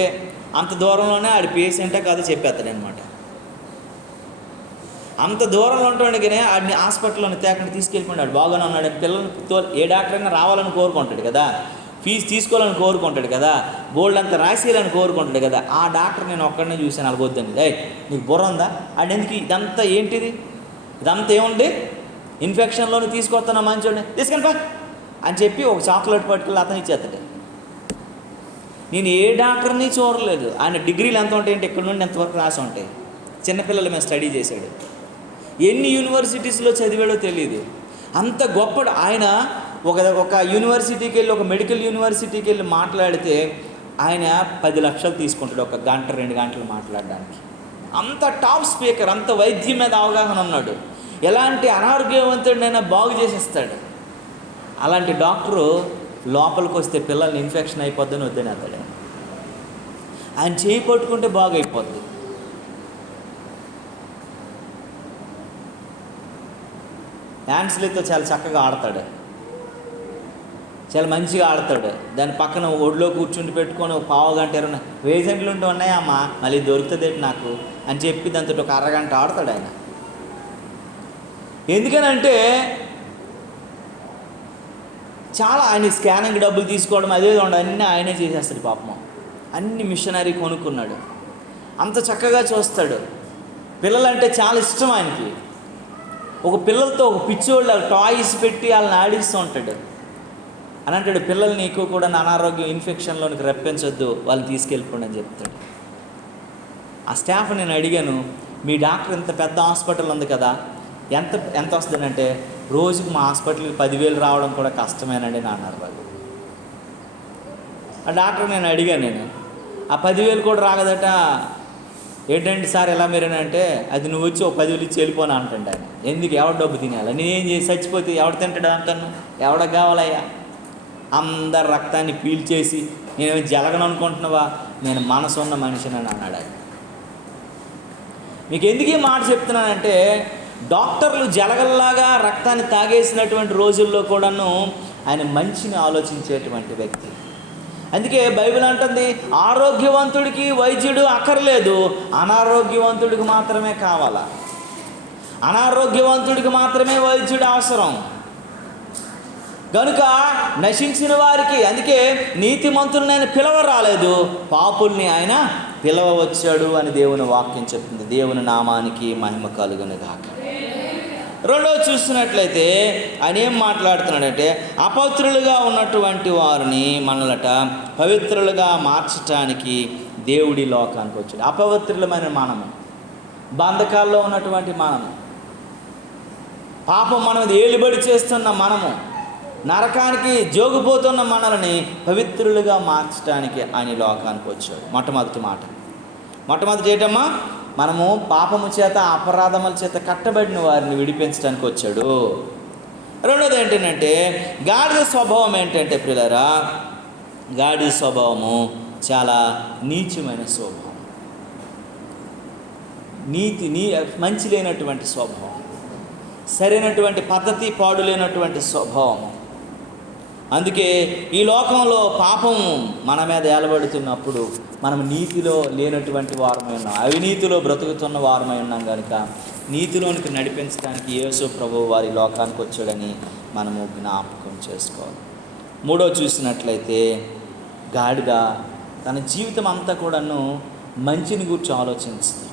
అంత దూరంలోనే ఆడి పేషెంటే కాదు చెప్పేస్తాడు అనమాట. అంత దూరంలో ఉంటాడుగానే ఆడిని హాస్పిటల్లోని తేకుండా తీసుకెళ్ళిపోయాడు. బాగానే ఉన్నాడు. పిల్లలు ఏ డాక్టర్ అయినా రావాలని కోరుకుంటాడు కదా, ఫీజు తీసుకోవాలని కోరుకుంటాడు కదా, గోల్డ్ అంతా రాసేయాలని కోరుకుంటాడు కదా. ఆ డాక్టర్ నేను ఒక్కడనే చూశాను, అలాగ వద్దండి. నీకు బుర్ర ఉందా? ఆడు ఎందుకు ఇదంతా ఏంటిది, ఇదంతా ఏముంది, ఇన్ఫెక్షన్లోనే తీసుకొస్తున్నా మంచోడిని తీసుకొని పా అని చెప్పి ఒక చాక్లెట్ పట్టుకెళ్ళి అతను ఇచ్చేస్తాడు. నేను ఏ డాక్టర్ని చూడలేదు. ఆయన డిగ్రీలు ఎంత ఉంటాయి అంటే ఇక్కడ నుండి ఎంతవరకు రాసి ఉంటాయి. చిన్నపిల్లల మీద స్టడీ చేశాడు, ఎన్ని యూనివర్సిటీస్లో చదివాడో తెలియదు. అంత గొప్పడు ఆయన. ఒక యూనివర్సిటీకి వెళ్ళి, ఒక మెడికల్ యూనివర్సిటీకి వెళ్ళి మాట్లాడితే ఆయన 10 లక్షలు తీసుకుంటాడు ఒక గంట 2 గంటలు మాట్లాడడానికి. అంత టాప్ స్పీకర్, అంత వైద్యం మీద అవగాహన ఉన్నాడు. ఎలాంటి అనారోగ్యవంతుడినైనా బాగు చేసేస్తాడు. అలాంటి డాక్టరు లోపలికి వస్తే పిల్లల్ని ఇన్ఫెక్షన్ అయిపోద్దని వద్దని అతడు. ఆయన చేయి పట్టుకుంటే బాగైపోద్ది. హ్యాండ్స్లతో చాలా చక్కగా ఆడతాడు, చాలా మంచిగా ఆడతాడు. దాని పక్కన ఒడిలో కూర్చుండి పెట్టుకొని ఒక పావు గంట 20 వేజెంట్లు ఉంటూ ఉన్నాయమ్మా, మళ్ళీ దొరుకుతుంది నాకు అని చెప్పి దాంతో ఒక అరగంట ఆడతాడు ఆయన. ఎందుకనంటే చాలా ఆయన స్కానింగ్ డబ్బులు తీసుకోవడం అదే ఉండదు, అన్నీ ఆయనే చేసేస్తాడు పాపం. అన్ని మిషనరీ కొనుక్కున్నాడు, అంత చక్కగా చూస్తాడు. పిల్లలంటే చాలా ఇష్టం ఆయనకి. ఒక పిల్లలతో ఒక పిచ్చోళ్ళు టాయ్స్ పెట్టి వాళ్ళని ఆడిస్తూ ఉంటాడు. అని అంటాడు, పిల్లల్ని ఎక్కువ కూడా అనారోగ్యం ఇన్ఫెక్షన్లోనికి రప్పించొద్దు, వాళ్ళు తీసుకెళ్ళిపోండి అని చెప్తాడు. ఆ స్టాఫ్ నేను అడిగాను, మీ డాక్టర్ ఇంత పెద్ద హాస్పిటల్ ఉంది కదా, ఎంత వస్తుందంటే, రోజుకి మా హాస్పిటల్కి 10,000 రావడం కూడా కష్టమేనండి అని అన్నారు వాళ్ళు. ఆ డాక్టర్ నేను అడిగాను, ఆ 10,000 కూడా రాగదట. ఏంటంటే సార్ ఎలా మీరేనంటే, అది నువ్వు వచ్చి ఒక 10,000 ఇచ్చి వెళ్ళిపోనా అంటండి ఆయన. ఎందుకు, ఎవడ డబ్బు తినాలి, నేనేం చేసి చచ్చిపోతే ఎవడు తింటాడు అంటాను, ఎవడకు కావాలయ్యా? అందరు రక్తాన్ని పీల్చేసి నేనేమి జలగను అనుకుంటున్నావా, నేను మనసు ఉన్న మనిషిని అని అన్నాడు ఆయన. మీకు ఎందుకు ఈ మాట చెప్తున్నానంటే, డాక్టర్లు జలగల్లాగా రక్తాన్ని తాగేసినటువంటి రోజుల్లో కూడాను ఆయన మంచిని ఆలోచించేటువంటి వ్యక్తి. అందుకే బైబిల్ అంటుంది, ఆరోగ్యవంతుడికి వైద్యుడు అక్కర్లేదు, అనారోగ్యవంతుడికి మాత్రమే కావాలా. అనారోగ్యవంతుడికి మాత్రమే వైద్యుడు అవసరం. కనుక నశించిన వారికి, అందుకే నీతిమంతుల్ని ఆయన పిలవ రాలేదు, పాపుల్ని ఆయన పిలవ వచ్చాడు అని దేవుని వాక్యం చెప్తుంది. దేవుని నామానికి మహిమ కలుగును గాక. రెండవ చూస్తున్నట్లయితే ఆయన ఏం మాట్లాడుతున్నాడంటే, అపవిత్రులుగా ఉన్నటువంటి వారిని మనలట పవిత్రులుగా మార్చటానికి దేవుడి లోకానికి వచ్చాడు. అపవిత్రులమైన మనము, బంధకాల్లో ఉన్నటువంటి మనము, పాపం మన మీద ఏలుబడి చేస్తున్న మనము, నరకానికి జోగిపోతున్న మనల్ని పవిత్రులుగా మార్చడానికి ఆయన లోకానికి వచ్చాడు. మొట్టమొదటి ఏంటమ్మా, మనము పాపము చేత అపరాధముల చేత కట్టబడిన వారిని విడిపించడానికి వచ్చాడు. రెండోది ఏంటంటే, గాడిద స్వభావం ఏంటంటే ప్రియులారా, గాడిద స్వభావము చాలా నీచమైన స్వభావం, మంచి లేనటువంటి స్వభావం. సరైనటువంటి పద్ధతి, పాడులేనటువంటి స్వభావం. అందుకే ఈ లోకంలో పాపం మన మీద ఏలబడుతున్నప్పుడు మనం నీతిలో లేనటువంటి వారమై ఉన్నాం, అవినీతిలో బ్రతుకుతున్న వారమై ఉన్నాం కనుక నీతిలోనికి నడిపించడానికి యేసు ప్రభువు వారి లోకానికి వచ్చాడని మనము జ్ఞాపకం చేసుకోవాలి. మూడో చూసినట్లయితే గాడిద తన జీవితం అంతా కూడాను మంచిని గురించి ఆలోచిస్తుంది.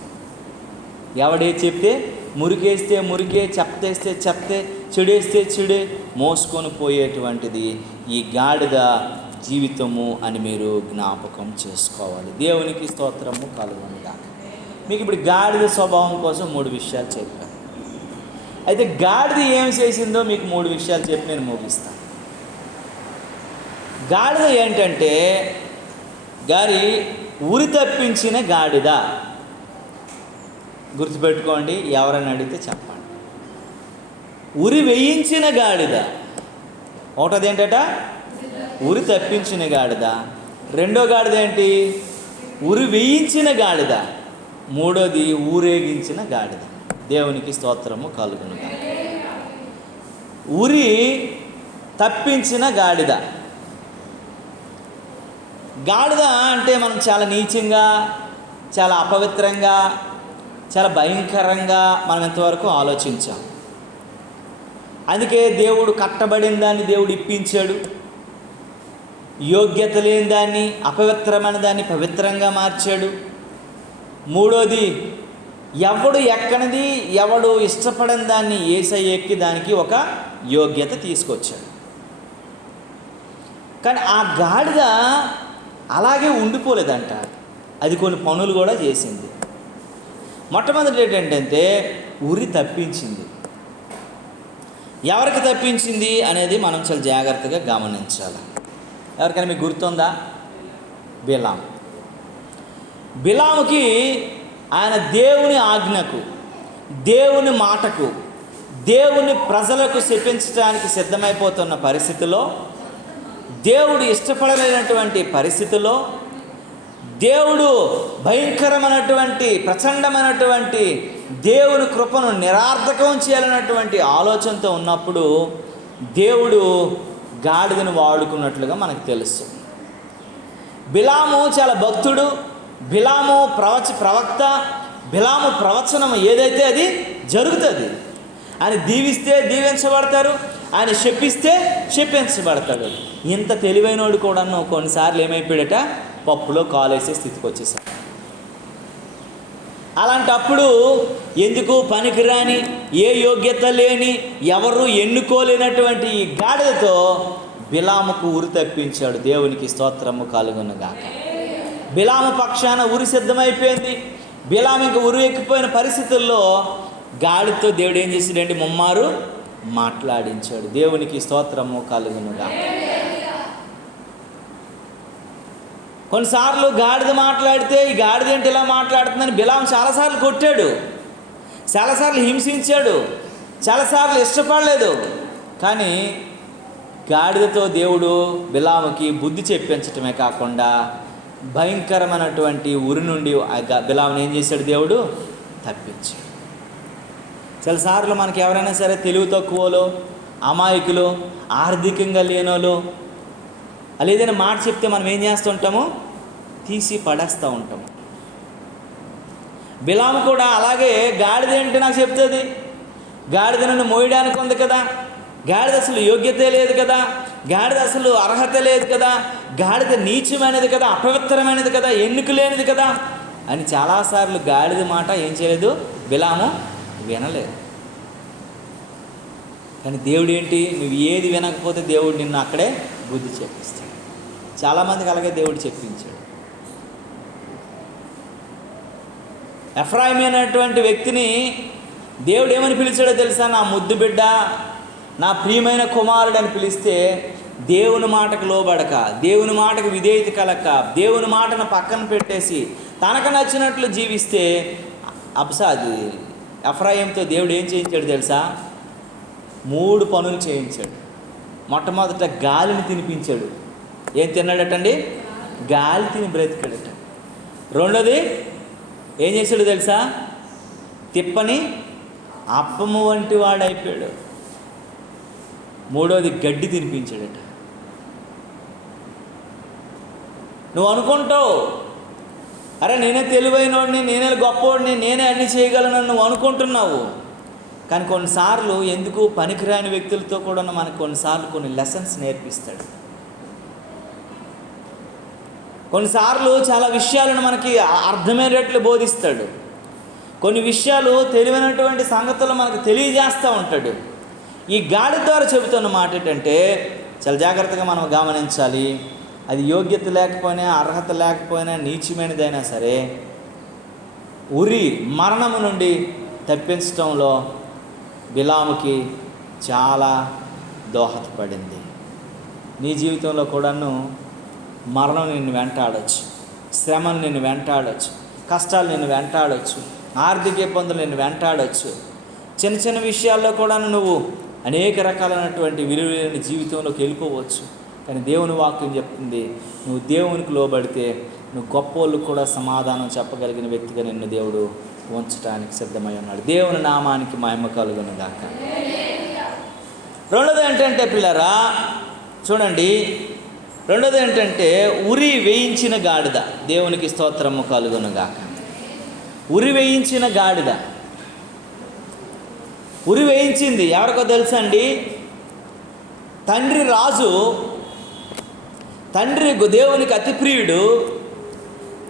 ఎవడే చెప్తే మురికేస్తే మురికే, చెప్తేస్తే చెప్తే, చెడేస్తే చెడే మోసుకొని పోయేటువంటిది ఈ గాడిద జీవితము అని మీరు జ్ఞాపకం చేసుకోవాలి. దేవునికి స్తోత్రము కలుగునుగాక. మీకు ఇప్పుడు గాడిద స్వభావం కోసం 3 విషయాలు చెప్పాను. అయితే గాడిద ఏం చేసిందో మీకు 3 విషయాలు చెప్పి నేను ముగిస్తాను. గాడిద ఏంటంటే ఉరి తప్పించిన గాడిద. గుర్తుపెట్టుకోండి, ఎవరైనా అడిగితే చెప్పండి. ఉరి వేయించిన గాడిద. ఒకటది ఏంటట, ఉరి తప్పించిన గాడిద. రెండో గాడిద ఏంటి, ఉరి వేయించిన గాడిద. మూడోది ఊరేగించిన గాడిద. దేవునికి స్తోత్రము కలుగునుగా. ఉరి తప్పించిన గాడిద. గాడిద అంటే మనం చాలా నీచంగా, చాలా అపవిత్రంగా, చాలా భయంకరంగా మనం ఎంతవరకు ఆలోచించాం. అందుకే దేవుడు కట్టబడిన దాన్ని దేవుడు ఇప్పించాడు, యోగ్యత లేని దాన్ని, అపవిత్రమైన దాన్ని పవిత్రంగా మార్చాడు. మూడోది, ఎవడు ఎక్కనిది, ఎవడు ఇష్టపడని దాన్ని యేసయ్య ఎక్కి దానికి ఒక యోగ్యత తీసుకొచ్చాడు. కానీ ఆ గాడిద అలాగే ఉండిపోలేదంట, అది కొన్ని పనులు కూడా చేసింది. మొట్టమొదటి ఏంటంటే ఉరి తప్పించింది. ఎవరికి తప్పించింది అనేది మనం చాలా జాగ్రత్తగా గమనించాలి. ఎవరికైనా మీకు గుర్తుందా? బిలాముకి ఆయన దేవుని ఆజ్ఞకు, దేవుని మాటకు, దేవుని ప్రజలకు శపించడానికి సిద్ధమైపోతున్న పరిస్థితిలో, దేవుడు ఇష్టపడలేనటువంటి పరిస్థితిలో, దేవుడు భయంకరమైనటువంటి ప్రచండమైనటువంటి దేవుని కృపను నిరార్థకం చేయాలన్నటువంటి ఆలోచనతో ఉన్నప్పుడు దేవుడు గాడిదను వాడుకున్నట్లుగా మనకు తెలుసు. బిలాము చాలా భక్తుడు, బిలాము ప్రవక్త, బిలాము ప్రవచనం ఏదైతే అది జరుగుతుంది. ఆయన దీవిస్తే దీవించబడతారు, ఆయన శపిస్తే శపించబడతాడు. ఇంత తెలివైనోడు కూడా కొన్నిసార్లు ఏమైపోయాడట, పప్పులో కాలేసే స్థితికి వచ్చేసాడు. అలాంటప్పుడు ఎందుకు పనికిరాని, ఏ యోగ్యత లేని, ఎవరు ఎన్నుకోలేనటువంటి ఈ గాడిదతో బిలాముకు ఉరి తప్పించాడు. దేవునికి స్తోత్రము కలుగునుగాక. బిలాము పక్షాన ఉరి సిద్ధమైపోయింది. బిలాము ఇంకా ఉరి ఎక్కిపోయిన పరిస్థితుల్లో గాడిదతో దేవుడు ఏం చేశాడంటే ముమ్మారు మాట్లాడించాడు. దేవునికి స్తోత్రము కలుగునుగాక. కొన్నిసార్లు గాడిద మాట్లాడితే ఈ గాడిద ఏంటి ఇలా మాట్లాడుతుందని బిలాము చాలాసార్లు కొట్టాడు, చాలాసార్లు హింసించాడు, చాలాసార్లు ఇష్టపడలేదు. కానీ గాడిదతో దేవుడు బిలాముకి బుద్ధి చెప్పించటమే కాకుండా భయంకరమైనటువంటి ఉరి నుండి బిలాముని ఏం చేశాడు, దేవుడు తప్పించాడు. చాలాసార్లు మనకి ఎవరైనా సరే తెలివి తక్కువలో, అమాయకులు, ఆర్థికంగా లేనోళ్ళు ఏదైనా మాట చెప్తే మనం ఏం చేస్తుంటాము, తీసి పడేస్తూ ఉంటాము. బిలాము కూడా అలాగే గాడిద ఏంటి నాకు చెప్తుంది, గాడిద నన్ను మోయడానికి ఉంది కదా, గాడిద అసలు యోగ్యత లేదు కదా, గాడిద అసలు అర్హత లేదు కదా, గాడిద నీచమైనది కదా, అపవిత్రమైనది కదా, ఎన్నిక లేనిది కదా అని చాలాసార్లు గాడిద మాట ఏం చేయలేదు, బిలాము వినలేదు. కానీ దేవుడు ఏంటి, నువ్వు ఏది వినకపోతే దేవుడు నిన్ను అక్కడే బుద్ధి చెప్పిస్తాడు. చాలామందికి అలాగే దేవుడు చెప్పించాడు. ఎఫ్రాయిము అనేటువంటి వ్యక్తిని దేవుడు ఏమని పిలిచాడో తెలుసా, నా ముద్దు బిడ్డ, నా ప్రియమైన కుమారుడు అని పిలిస్తే దేవుని మాటకు లోబడక, దేవుని మాటకు విధేయత కలక, దేవుని మాటను పక్కన పెట్టేసి తనకు నచ్చినట్లు జీవిస్తే ఎఫ్రాయిముతో దేవుడు ఏం చేయించాడు తెలుసా, 3 పనులు చేయించాడు. మొట్టమొదట గాలిని తినిపించాడు. ఏం తిన్నాడటండి, గాలి తిని బ్రతికాడట. రెండోది ఏం చేశాడు తెలుసా, తిప్పని అప్పము వంటి వాడైపోయాడు. మూడోది గడ్డి తినిపించాడట. నువ్వు అనుకుంటావు, అరే నేనే తెలివైనోడిని, నేనే గొప్పవాడిని, నేనే అన్ని చేయగలను నువ్వు అనుకుంటున్నావు. కానీ కొన్నిసార్లు ఎందుకు పనికిరాని వ్యక్తులతో కూడా మనకు కొన్నిసార్లు కొన్ని లెసన్స్ నేర్పిస్తాడు. కొన్నిసార్లు చాలా విషయాలను మనకి అర్థమయ్యేటట్లు బోధిస్తాడు. కొన్ని విషయాలు తెలివైనటువంటి సంగతులు మనకు తెలియజేస్తూ ఉంటాడు. ఈ గాడి ద్వారా చెబుతున్న మాట ఏంటంటే చాలా జాగ్రత్తగా మనం గమనించాలి. అది యోగ్యత లేకపోయినా, అర్హత లేకపోయినా, నీచమైనదైనా సరే ఉరి మరణము నుండి తప్పించడంలో బిలాముకి చాలా దోహదపడింది. నీ జీవితంలో కూడాను మరణం నిన్ను వెంటాడవచ్చు, శ్రమను నిన్ను వెంటాడవచ్చు, కష్టాలు నిన్ను వెంటాడవచ్చు, ఆర్థిక ఇబ్బందులు నిన్ను వెంటాడవచ్చు. చిన్న చిన్న విషయాల్లో కూడా నువ్వు అనేక రకాలైనటువంటి విలువైన జీవితంలోకి వెళ్ళిపోవచ్చు. కానీ దేవుని వాక్యం చెప్తుంది, నువ్వు దేవునికి లోబడితే నువ్వు గొప్పోళ్ళకు కూడా సమాధానం చెప్పగలిగిన వ్యక్తిగా నిన్ను దేవుడు ఉంచడానికి సిద్ధమై ఉన్నాడు. దేవుని నామానికి మహిమ కలుగును గాక. రెండోది ఏంటంటే పిల్లరా చూడండి, రెండోది ఏంటంటే ఉరి వేయించిన గాడిద. దేవునికి స్తోత్రము కలుగును గాక. ఉరి వేయించిన గాడిద. ఉరి వేయించింది ఎవరికో తెలుసండి? తండ్రి రాజు, తండ్రి దేవునికి అతి ప్రియుడు,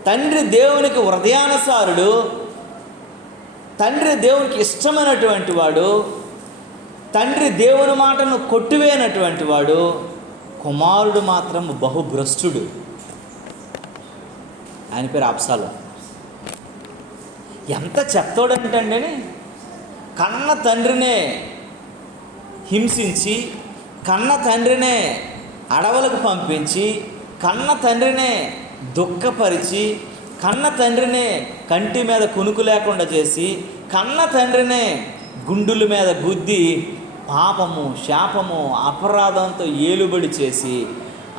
తండ్రి దేవునికి హృదయానుసారుడు, తండ్రి దేవునికి ఇష్టమైనటువంటి వాడు, తండ్రి దేవుని మాటను కొట్టివేయనటువంటి వాడు. కుమారుడు మాత్రం బహుభ్రష్టుడు. ఆయన పేరు అబ్షాలోము. ఎంత చెప్తాడంటే కన్న తండ్రినే హింసించి, కన్న తండ్రినే అడవులకు పంపించి, కన్న తండ్రినే దుఃఖపరిచి, కన్న తండ్రినే కంటి మీద కునుకు లేకుండా చేసి, కన్న తండ్రినే గుండుల మీద గుద్ది పాపము, శాపము, అపరాధంతో ఏలుబడి చేసి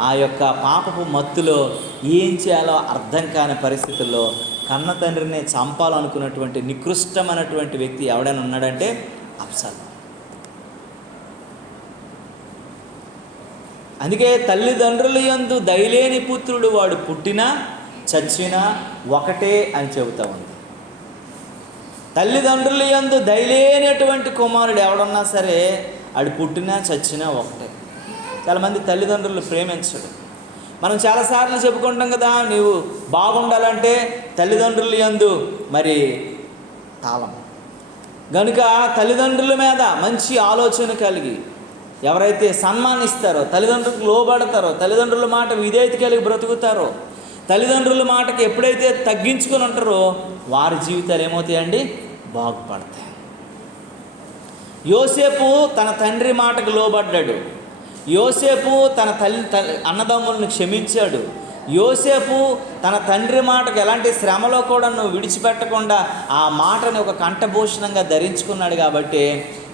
ఆ యొక్క పాపపు మత్తులో ఏం చేయాలో అర్థం కాని పరిస్థితుల్లో కన్న తండ్రిని చంపాలనుకున్నటువంటి నికృష్టమైనటువంటి వ్యక్తి ఎవడైనా ఉన్నాడంటే అబ్షాలోము. అందుకే తల్లిదండ్రుల యందు దయలేని పుత్రుడు వాడు పుట్టినా చచ్చినా ఒకటే అని చెబుతా ఉంది. తల్లిదండ్రుల యందు దయలేనటువంటి కుమారుడు ఎవడన్నా సరే ఆడు పుట్టినా చచ్చినా ఒకటే. చాలామంది తల్లిదండ్రులు ప్రేమించడు. మనం చాలాసార్లు చెప్పుకుంటాం కదా, నీవు బాగుండాలంటే తల్లిదండ్రుల యందు మరి తాళం. కనుక తల్లిదండ్రుల మీద మంచి ఆలోచన కలిగి ఎవరైతే సన్మానిస్తారో, తల్లిదండ్రులకు లోబడతారో, తల్లిదండ్రుల మాట విధేయత కలిగి బ్రతుకుతారో, తల్లిదండ్రుల మాటకి ఎప్పుడైతే తగ్గించుకొని ఉంటారో వారి జీవితాలు ఏమవుతాయండి? బాగుపడతాయి. యోసేపు తన తండ్రి మాటకు లోబడ్డాడు. యోసేపు తన అన్నదమ్ములను క్షమించాడు. యోసేపు తన తండ్రి మాటకు ఎలాంటి శ్రమలో కూడా నువ్వు విడిచిపెట్టకుండా ఆ మాటని ఒక కంఠభూషణంగా ధరించుకున్నాడు. కాబట్టి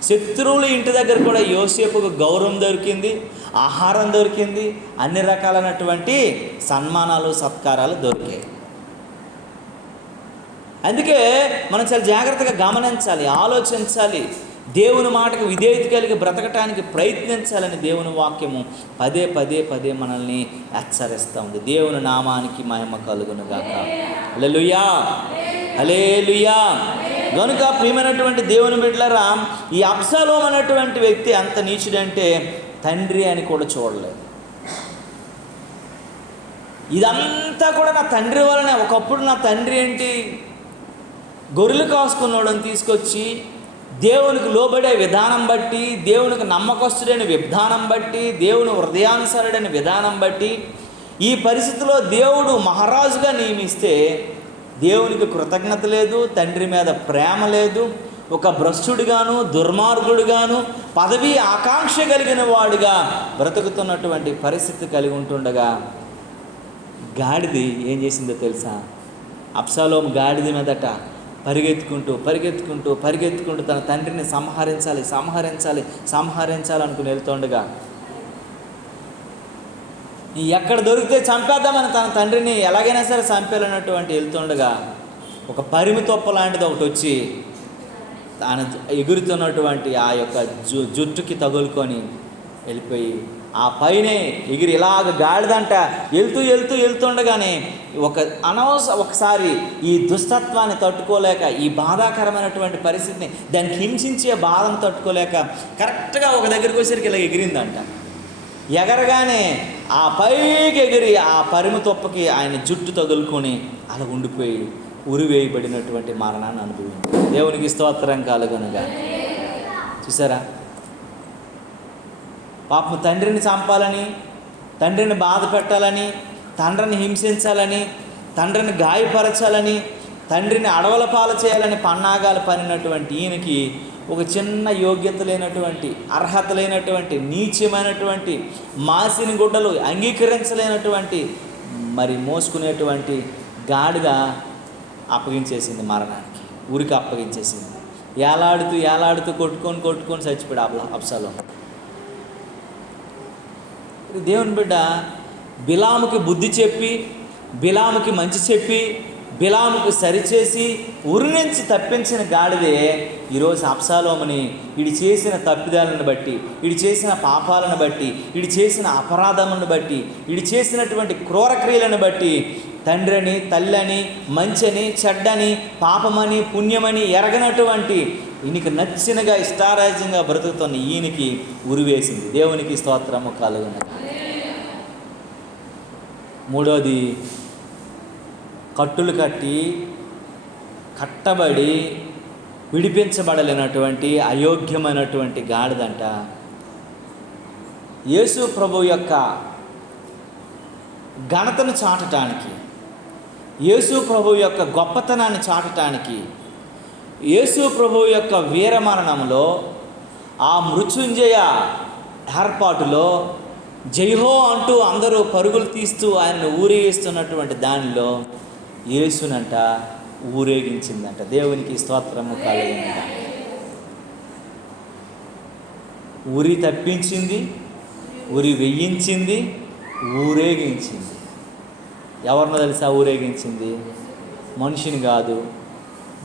శత్రువుల ఇంటి దగ్గర కూడా యోసేపుకు గౌరవం దొరికింది, ఆహారం దొరికింది, అన్ని రకాలైనటువంటి సన్మానాలు, సత్కారాలు దొరికాయి. అందుకే మనం చాలా జాగ్రత్తగా గమనించాలి, ఆలోచించాలి, దేవుని మాటకు విధేయత కలిగి బ్రతకటానికి ప్రయత్నించాలని దేవుని వాక్యము పదే పదే పదే మనల్ని హెచ్చరిస్తూ ఉంది. దేవుని నామానికి మహిమ కలుగును గాక. హల్లెలూయా, హల్లెలూయా. కనుక ప్రియమైనటువంటి దేవుని బిడ్డలారా, ఈ అబ్షాలోము అనేటువంటి వ్యక్తి అంత నీచుడంటే తండ్రి అని కూడా చూడలేదు. ఇదంతా కూడా నా తండ్రి వలనే. ఒకప్పుడు నా తండ్రి ఏంటి, గొర్రెలు కాసుకున్నాడని తీసుకొచ్చి దేవునికి లోబడే విధానం బట్టి, దేవునికి నమ్మకస్తుడైన విధానం బట్టి, దేవుని హృదయానుసారుడైన విధానం బట్టి ఈ పరిస్థితిలో దేవుడు మహారాజుగా నియమిస్తే దేవునికి కృతజ్ఞత లేదు, తండ్రి మీద ప్రేమ లేదు, ఒక భ్రష్టుడిగాను, దుర్మార్గుడిగాను, పదవి ఆకాంక్ష కలిగిన వాడిగా బ్రతుకుతున్నటువంటి పరిస్థితి కలిగి ఉంటుండగా గాడిది ఏం చేసిందో తెలుసా? అబ్షాలోము గాడిద మీదట పరిగెత్తుకుంటూ పరిగెత్తుకుంటూ పరిగెత్తుకుంటూ తన తండ్రిని సంహరించాలి సంహరించాలి సంహరించాలి అనుకుని వెళ్తుండగా, ఎక్కడ దొరికితే చంపేద్దామని తన తండ్రిని ఎలాగైనా సరే చంపేయాలన్నటువంటి వెళ్తుండగా ఒక పరిమి తొప్ప లాంటిది ఒకటి వచ్చి ఆయన ఎగురుతున్నటువంటి ఆ యొక్క జుట్టుకి తగులుకొని వెళ్ళిపోయి ఆ పైనే ఎగిరి ఇలాగ గాడిదంట వెళ్తుండగానే ఒకసారి ఈ దుస్తత్వాన్ని తట్టుకోలేక, ఈ బాధాకరమైనటువంటి పరిస్థితిని, దానికి హింసించే బాధను తట్టుకోలేక కరెక్ట్గా ఒక దగ్గరికి వచ్చేసరికి ఇలా ఎగిరిందంట. ఎగరగానే ఆ పైకి ఎగిరి ఆ పరిమి తొప్పకి ఆయన జుట్టు తగులుకొని అలా ఉండిపోయి ఉరివేయబడినటువంటి మరణాన్ని అనుభవించారు. దేవునికి స్తోత్రం కలుగునుగా. చూసారా, పాపం తండ్రిని చంపాలని, తండ్రిని బాధ పెట్టాలని, తండ్రిని హింసించాలని, తండ్రిని గాయపరచాలని, తండ్రిని అడవుల పాలు చేయాలని పన్నాగాలు పనినటువంటి ఈయనకి ఒక చిన్న యోగ్యత లేనటువంటి, అర్హత లేనటువంటి, నీచమైనటువంటి, మాసిన గుడ్డలు అంగీకరించలేనటువంటి, మరి మోసుకునేటువంటి గాడిద అప్పగించేసింది మరణానికి, ఊరికి అప్పగించేసింది. ఏలాడుతూ కొట్టుకొని చచ్చిపోయాడు అబ్షాలోము. దేవుని బిడ్డ బిలాముకి బుద్ధి చెప్పి, బిలాముకి మంచి చెప్పి, బిలాముకి సరిచేసి ఉరి నుంచి తప్పించిన గాడిదే ఈరోజు అబ్షాలోముని వీడి చేసిన తప్పిదాలను బట్టి, వీడి చేసిన పాపాలను బట్టి, వీడి చేసిన అపరాధములను బట్టి, వీడి చేసినటువంటి క్రూరక్రియలను బట్టి తండ్రిని, తల్లిని, మంచని, చెడ్డని, పాపమని, పుణ్యమని ఎరగనటువంటి, ఈయనకి నచ్చినగా ఇష్టారాజ్యంగా బ్రతుకుతున్న ఈయనకి ఉరివేసింది. దేవునికి స్తోత్రము కలుగును. మూడోది, కట్టులు కట్టబడి విడిపించబడలేనటువంటి అయోగ్యమైనటువంటి గాడిదంట యేసు ప్రభు యొక్క ఘనతను చాటటానికి, యేసు ప్రభు యొక్క గొప్పతనాన్ని చాటటానికి, యేసు ప్రభు యొక్క వీరమరణంలో, ఆ మృత్యుంజయ ఏర్పాటులో జైహో అంటూ అందరూ పరుగులు తీస్తూ ఆయనను ఊరేగిస్తున్నటువంటి దానిలో యేసునంట ఊరేగించిందంట. దేవునికి స్తోత్రము కలుగునుగా. ఉరి తప్పించింది, ఉరి వెయ్యించింది, ఊరేగించింది. ఎవరినో తెలుసా ఊరేగించింది? మనిషిని కాదు,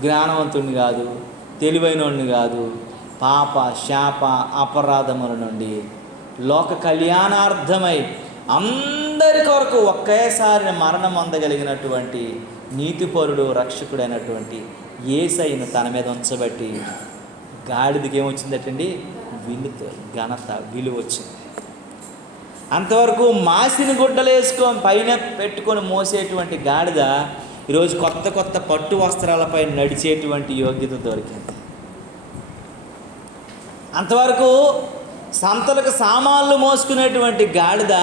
జ్ఞానవంతుడిని కాదు, తెలివైనోడిని కాదు, పాప శాప అపరాధముల నుండి లోక కళ్యాణార్థమై అందరి కొరకు ఒకేసారి మరణం అందగలిగినటువంటి నీతిపరుడు, రక్షకుడైనటువంటి యేసయ్యను తన మీద ఉంచబట్టి గాడిదకి ఏమొచ్చిందటండి? ఘనత, విలువ వచ్చింది. అంతవరకు మాసిన గుడ్డలు వేసుకొని పైన పెట్టుకొని మోసేటువంటి గాడిద ఈరోజు కొత్త పట్టు వస్త్రాలపై నడిచేటువంటి యోగ్యత దొరికింది. అంతవరకు సంతలకు సామాన్లు మోసుకునేటువంటి గాడిద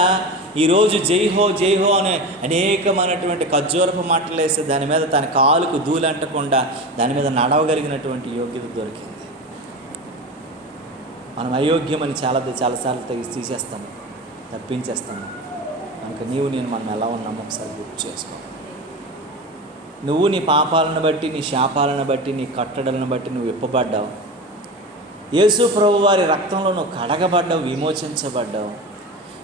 ఈరోజు జైహో జైహో అనే అనేకమైనటువంటి ఖర్జూరపు మాటలు వేస్తే దాని మీద తన కాలుకు ధూళంటకుండా దాని మీద నడవగలిగినటువంటి యోగ్యత దొరికింది. మనం అయోగ్యమని చాలాసార్లు తీసేస్తాము, తప్పించేస్తాము. కనుక నేను మనం ఎలా ఉన్నామో ఒకసారి గుర్తు చేసుకో. నువ్వు నీ పాపాలను బట్టి, నీ శాపాలను బట్టి, నీ కట్టడలను బట్టి నువ్వు విప్పబడ్డావు. యేసు ప్రభు వారి రక్తంలో నువ్వు కడగబడ్డావు, విమోచించబడ్డావు.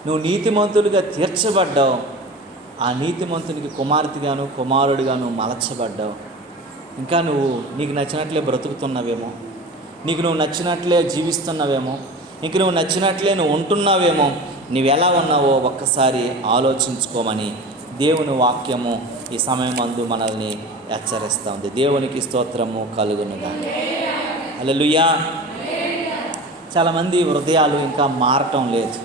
నువ్వు నీతిమంతులుగా తీర్చబడ్డావు. ఆ నీతిమంతునికి కుమార్తెగాను కుమారుడిగాను మలచబడ్డావు. ఇంకా నీకు నచ్చినట్లే బ్రతుకుతున్నవేమో, నీకు నువ్వు నచ్చినట్లే జీవిస్తున్నవేమో, ఇంక నువ్వు నచ్చినట్లే నువ్వు ఉంటున్నావేమో. నువ్వు ఎలా ఉన్నావో ఒక్కసారి ఆలోచించుకోమని దేవుని వాక్యము ఈ సమయమందు మనల్ని హెచ్చరిస్తూ ఉంది. దేవునికి స్తోత్రము కలుగునుగా. హల్లెలూయా. చాలామంది హృదయాలు ఇంకా మారటం లేదు.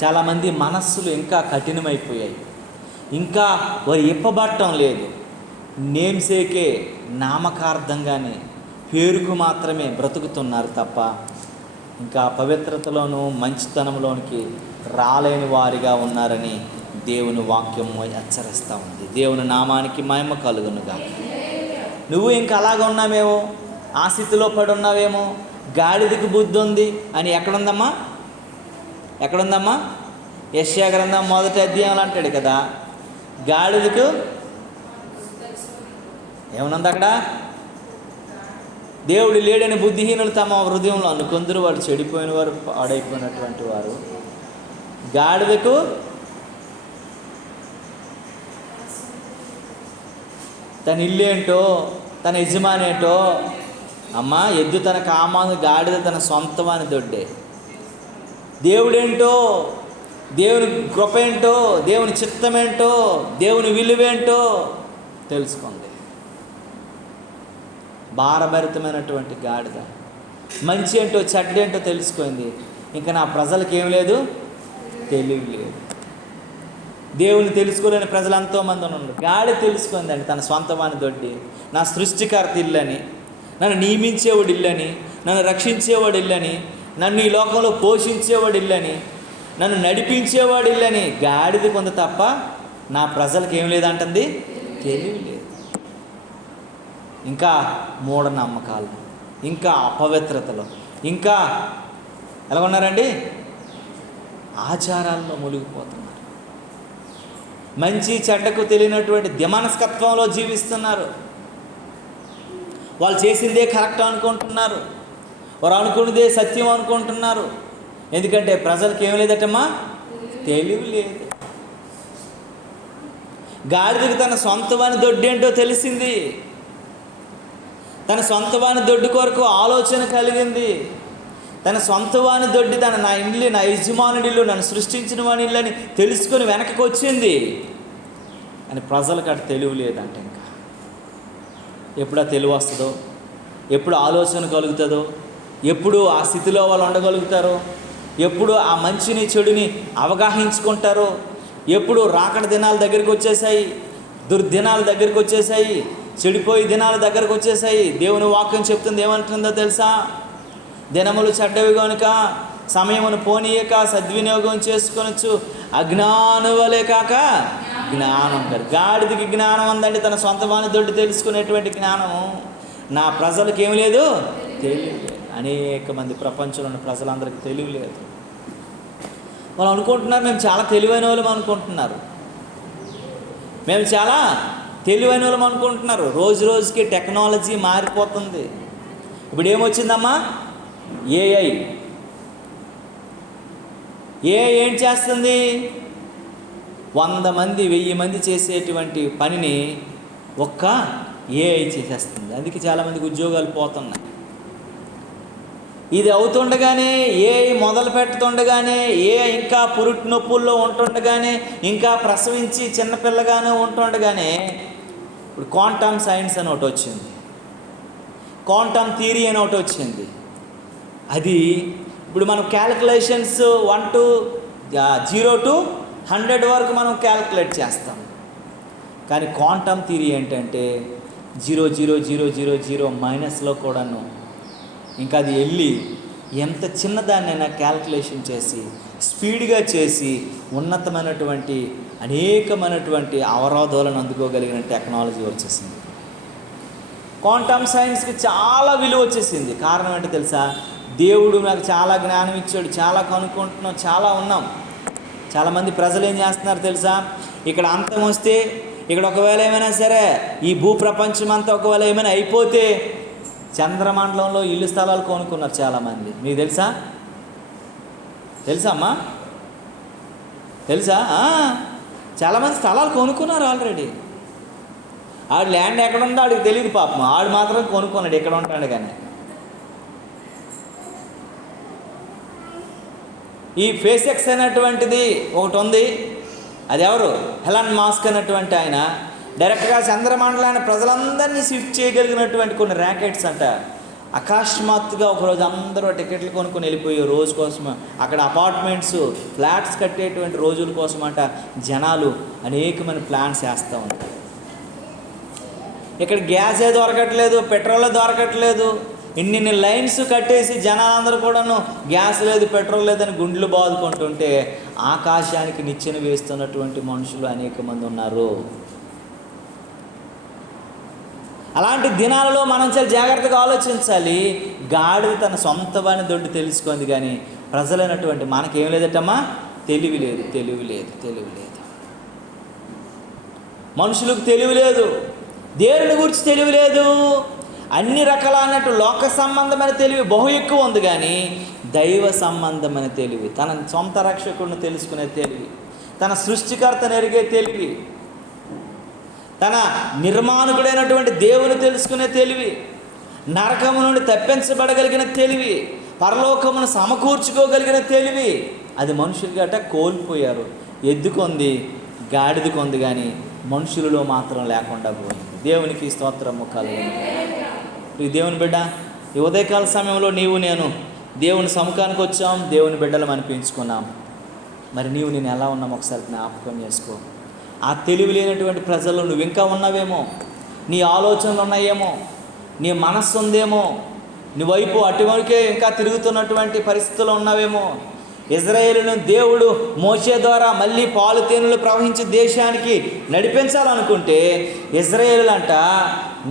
చాలామంది మనస్సులు ఇంకా కఠినమైపోయాయి. ఇంకా వారు ఇప్పబట్టం లేదు. నేమ్సేకే, నామకార్థంగానే, పేరుకు మాత్రమే బ్రతుకుతున్నారు తప్ప ఇంకా పవిత్రతలోనూ మంచితనంలోనికి రాలేని వారిగా ఉన్నారని దేవుని వాక్యము హెచ్చరిస్తూ ఉంది. దేవుని నామానికి మహిమ కలుగునుగా. నువ్వు ఇంకా అలాగ ఉన్నావేమో, ఆ స్థితిలో పడి ఉన్నావేమో. గాడిదకి బుద్ధి ఉంది అని ఎక్కడుందమ్మా? యెషయా గ్రంథం 1వ అధ్యాయంలో అంటాడు కదా, గాడిదకు ఏమనుంది అక్కడ? దేవుడు లేడని బుద్ధిహీనులు తమ హృదయంలో అనుకొందరు, వాడు చెడిపోయిన వారు, పాడైపోయినటువంటి వారు. గాడిదకు తన ఇల్లేంటో, తన యజమాని ఏంటో, అమ్మ, ఎద్దు తన కామాను, గాడిద తన సొంతమని దొడ్డే. దేవుడేంటో, దేవుని కృప ఏంటో, దేవుని చిత్తమేంటో, దేవుని విలువేంటో తెలుసుకుంది. భారభరితమైనటువంటి గాడిద మంచి ఏంటో చెడ్డేంటో తెలుసుకుంది. ఇంకా నా ప్రజలకు ఏం లేదు, తెలివి లేదు. దేవుని తెలుసుకోలేని ప్రజలు ఎంతోమంది ఉన్నారు. గాడి తెలుసుకుందండి తన సొంతమాని దొడ్డి. నా సృష్టికర్త ఇల్లని, నన్ను నియమించేవాడు ఇల్లని, నన్ను రక్షించేవాడు ఇల్లని, నన్ను ఈ లోకంలో పోషించేవాడు ఇల్లని, నన్ను నడిపించేవాడు ఇల్లని గాడిది కొంత తప్ప నా ప్రజలకు ఏం లేదంటుంది, తెలివి లేదు. ఇంకా మూఢనమ్మకాలు, ఇంకా అపవిత్రతలు, ఇంకా ఎలా ఉన్నారండి, ఆచారాల్లో మునిగిపోతున్నారు. మంచి చెడ్డకు తెలియనటువంటి దిమనస్కత్వంలో జీవిస్తున్నారు. వాళ్ళు చేసిందే కరెక్ట్ అనుకుంటున్నారు, వారు అనుకున్నదే సత్యం అనుకుంటున్నారు. ఎందుకంటే ప్రజలకు ఏం లేదటమ్మా, తెలివి లేదు. గాడిదకి తన సొంతవాని దొడ్డి ఏంటో తెలిసింది. తన సొంతవాని దొడ్డి కొరకు ఆలోచన కలిగింది. తన సొంతవాని దొడ్డి, నా ఇల్లు, నా యజమానుడిల్లు, నన్ను సృష్టించిన వాని ఇల్లు అని తెలుసుకొని వెనక్కి వచ్చింది. అని ప్రజలకు అటు తెలివి లేదంట. ఇంకా ఎప్పుడు ఆ తెలివి వస్తుందో, ఎప్పుడు ఆలోచన కలుగుతుందో, ఎప్పుడు ఆ స్థితిలో వాళ్ళు ఉండగలుగుతారో, ఎప్పుడు ఆ మంచిని చెడుని అవగాహించుకుంటారో, ఎప్పుడు రాకడ దినాల దగ్గరికి వచ్చేసాయి, దుర్దినాల దగ్గరికి వచ్చేసాయి, చెడిపోయి దినాల దగ్గరకు వచ్చేసాయి. దేవుని వాక్యం చెప్తుంది, ఏమంటుందో తెలుసా? దినములు చెడ్డవి కనుక సమయమును పోనీయక సద్వినియోగం చేసుకొనొచ్చు, అజ్ఞానువలే కాక జ్ఞానం అంటారు. గాడిదికి జ్ఞానం ఉందండి, తన సొంతమాని దొడ్డి తెలుసుకునేటువంటి జ్ఞానం. నా ప్రజలకు ఏమి లేదు, తెలివి లేదు. అనేక మంది ప్రపంచంలో ఉన్న ప్రజలందరికీ తెలివి లేదు. వాళ్ళు అనుకుంటున్నారు మేము చాలా తెలివైన వాళ్ళం అనుకుంటున్నారు, మేము చాలా తెలివైన వాళ్ళం అనుకుంటున్నారు. రోజు రోజుకి టెక్నాలజీ మారిపోతుంది. ఇప్పుడు ఏమొచ్చిందమ్మా, ఏఐ ఏం చేస్తుంది? 100 మంది 1000 మంది చేసేటువంటి పనిని ఒక్క ఏఐ చేసేస్తుంది. అందుకే చాలామందికి ఉద్యోగాలు పోతున్నాయి. ఇది అవుతుండగానే, ఏఐ మొదలు పెడుతుండగానే, ఇంకా పురుటి నొప్పుల్లో ఉంటుండగానే, ఇంకా ప్రసవించి చిన్నపిల్లగానే ఉంటుండగానే ఇప్పుడు క్వాంటమ్ సైన్స్ అని ఒకటి వచ్చింది, క్వాంటమ్ థియరీ అని ఒకటి వచ్చింది. అది ఇప్పుడు మనం క్యాలిక్యులేషన్స్ 0 to 100 వరకు మనం క్యాలిక్యులేట్ చేస్తాం. కానీ క్వాంటమ్ థియరీ ఏంటంటే 0.0000 మైనస్లో కూడాను ఇంకా అది వెళ్ళి ఎంత చిన్నదాన్నైనా క్యాలిక్యులేషన్ చేసి స్పీడ్గా చేసి ఉన్నతమైనటువంటి అనేకమైనటువంటి అవరోధాలను అందుకోగలిగిన టెక్నాలజీ వచ్చేసింది. క్వాంటమ్ సైన్స్కి చాలా విలువ వచ్చేసింది. కారణం ఏంటో తెలుసా? దేవుడు నాకు చాలా జ్ఞానం ఇచ్చాడు, చాలా కనుక్కుంటున్నాం, చాలా ఉన్నాం. చాలామంది ప్రజలు ఏం చేస్తున్నారు తెలుసా? ఇక్కడ అంతం వస్తే, ఇక్కడ ఒకవేళ ఏమైనా సరే ఈ భూప్రపంచం అంతా ఒకవేళ ఏమైనా అయిపోతే చంద్రమండలంలో ఇల్లు స్థలాలు కొనుక్కున్నారు చాలామంది. మీకు తెలుసా? అమ్మా తెలుసా? చాలామంది స్థలాలు కొనుక్కున్నారు ఆల్రెడీ. ఆడు ల్యాండ్ ఎక్కడ ఉందో ఆడికి తెలియదు పాపం, ఆడు మాత్రం కొనుక్కున్నాడు ఎక్కడ ఉంటాడు. కానీ ఈ ఫేసెక్స్ అనేటువంటిది ఒకటి ఉంది. అది ఎవరు? ఎలాన్ మస్క్ అనేటువంటి ఆయన డైరెక్ట్గా చంద్రమండలాన్ని ప్రజలందరినీ షిఫ్ట్ చేయగలిగినటువంటి కొన్ని ర్యాకెట్స్ అంట. అకస్మాత్తుగా ఒకరోజు అందరూ టికెట్లు కొనుక్కొని వెళ్ళిపోయే రోజు కోసం, అక్కడ అపార్ట్మెంట్స్ ఫ్లాట్స్ కట్టేటువంటి రోజుల కోసం అంట జనాలు అనేకమైన ప్లాన్స్ వేస్తూ ఉంటారు. ఇక్కడ గ్యాసే దొరకట్లేదు, పెట్రోలే దొరకట్లేదు, ఇన్ని లైన్స్ కట్టేసి జనాలందరూ కూడాను గ్యాస్ లేదు, పెట్రోల్ లేదని గుండెలు బాదుకుంటుంటే ఆకాశానికి నిచ్చెన వేస్తున్నటువంటి మనుషులు అనేక మంది ఉన్నారు. అలాంటి దినాలలో మనం చాలా జాగ్రత్తగా ఆలోచించాలి. గాడిద తన సొంత వాని దొడ్డి తెలుసుకుంది, కానీ ప్రజలైనటువంటి మనకేం లేదటమ్మా, తెలివి లేదు. మనుషులకు తెలివి లేదు, దేవుని గురించి తెలివి లేదు. అన్ని రకాల అన్నట్టు లోక సంబంధమైన తెలివి బహు ఎక్కువ ఉంది, కానీ దైవ సంబంధమైన తెలివి, తన సొంత రక్షకుడిని తెలుసుకునే తెలివి, తన సృష్టికర్తను ఎరిగే తెలివి, తన నిర్మాణకుడైనటువంటి దేవుని తెలుసుకునే తెలివి, నరకము నుండి తప్పించబడగలిగిన తెలివి, పరలోకమును సమకూర్చుకోగలిగిన తెలివి అది మనుషులు గట కోల్పోయారు. ఎద్దుకొంది, గాడిద కొంది, కానీ మనుషులలో మాత్రం లేకుండా పోయింది. దేవునికి స్తోత్రము కలుగును. ఈ దేవుని బిడ్డ, ఈ ఉదయకాల సమయంలో నీవు నేను దేవుని సముఖానికి వచ్చాం, దేవుని బిడ్డలు అనిపించుకున్నాం. మరి నేను ఎలా ఉన్నాం ఒకసారి జ్ఞాపకం చేసుకో. ఆ తెలివి లేనటువంటి ప్రజల్లో నువ్వు ఇంకా ఉన్నావేమో, నీ ఆలోచనలు ఉన్నాయేమో, నీ మనస్సు ఉందేమో, నీ వైపు అటువైపుకే ఇంకా తిరుగుతున్నటువంటి పరిస్థితుల్లో ఉన్నావేమో. ఇజ్రాయేలును దేవుడు మోషే ద్వారా మళ్ళీ పాలు తేనెలు ప్రవహించి దేశానికి నడిపించాలనుకుంటే, ఇజ్రాయేలులంట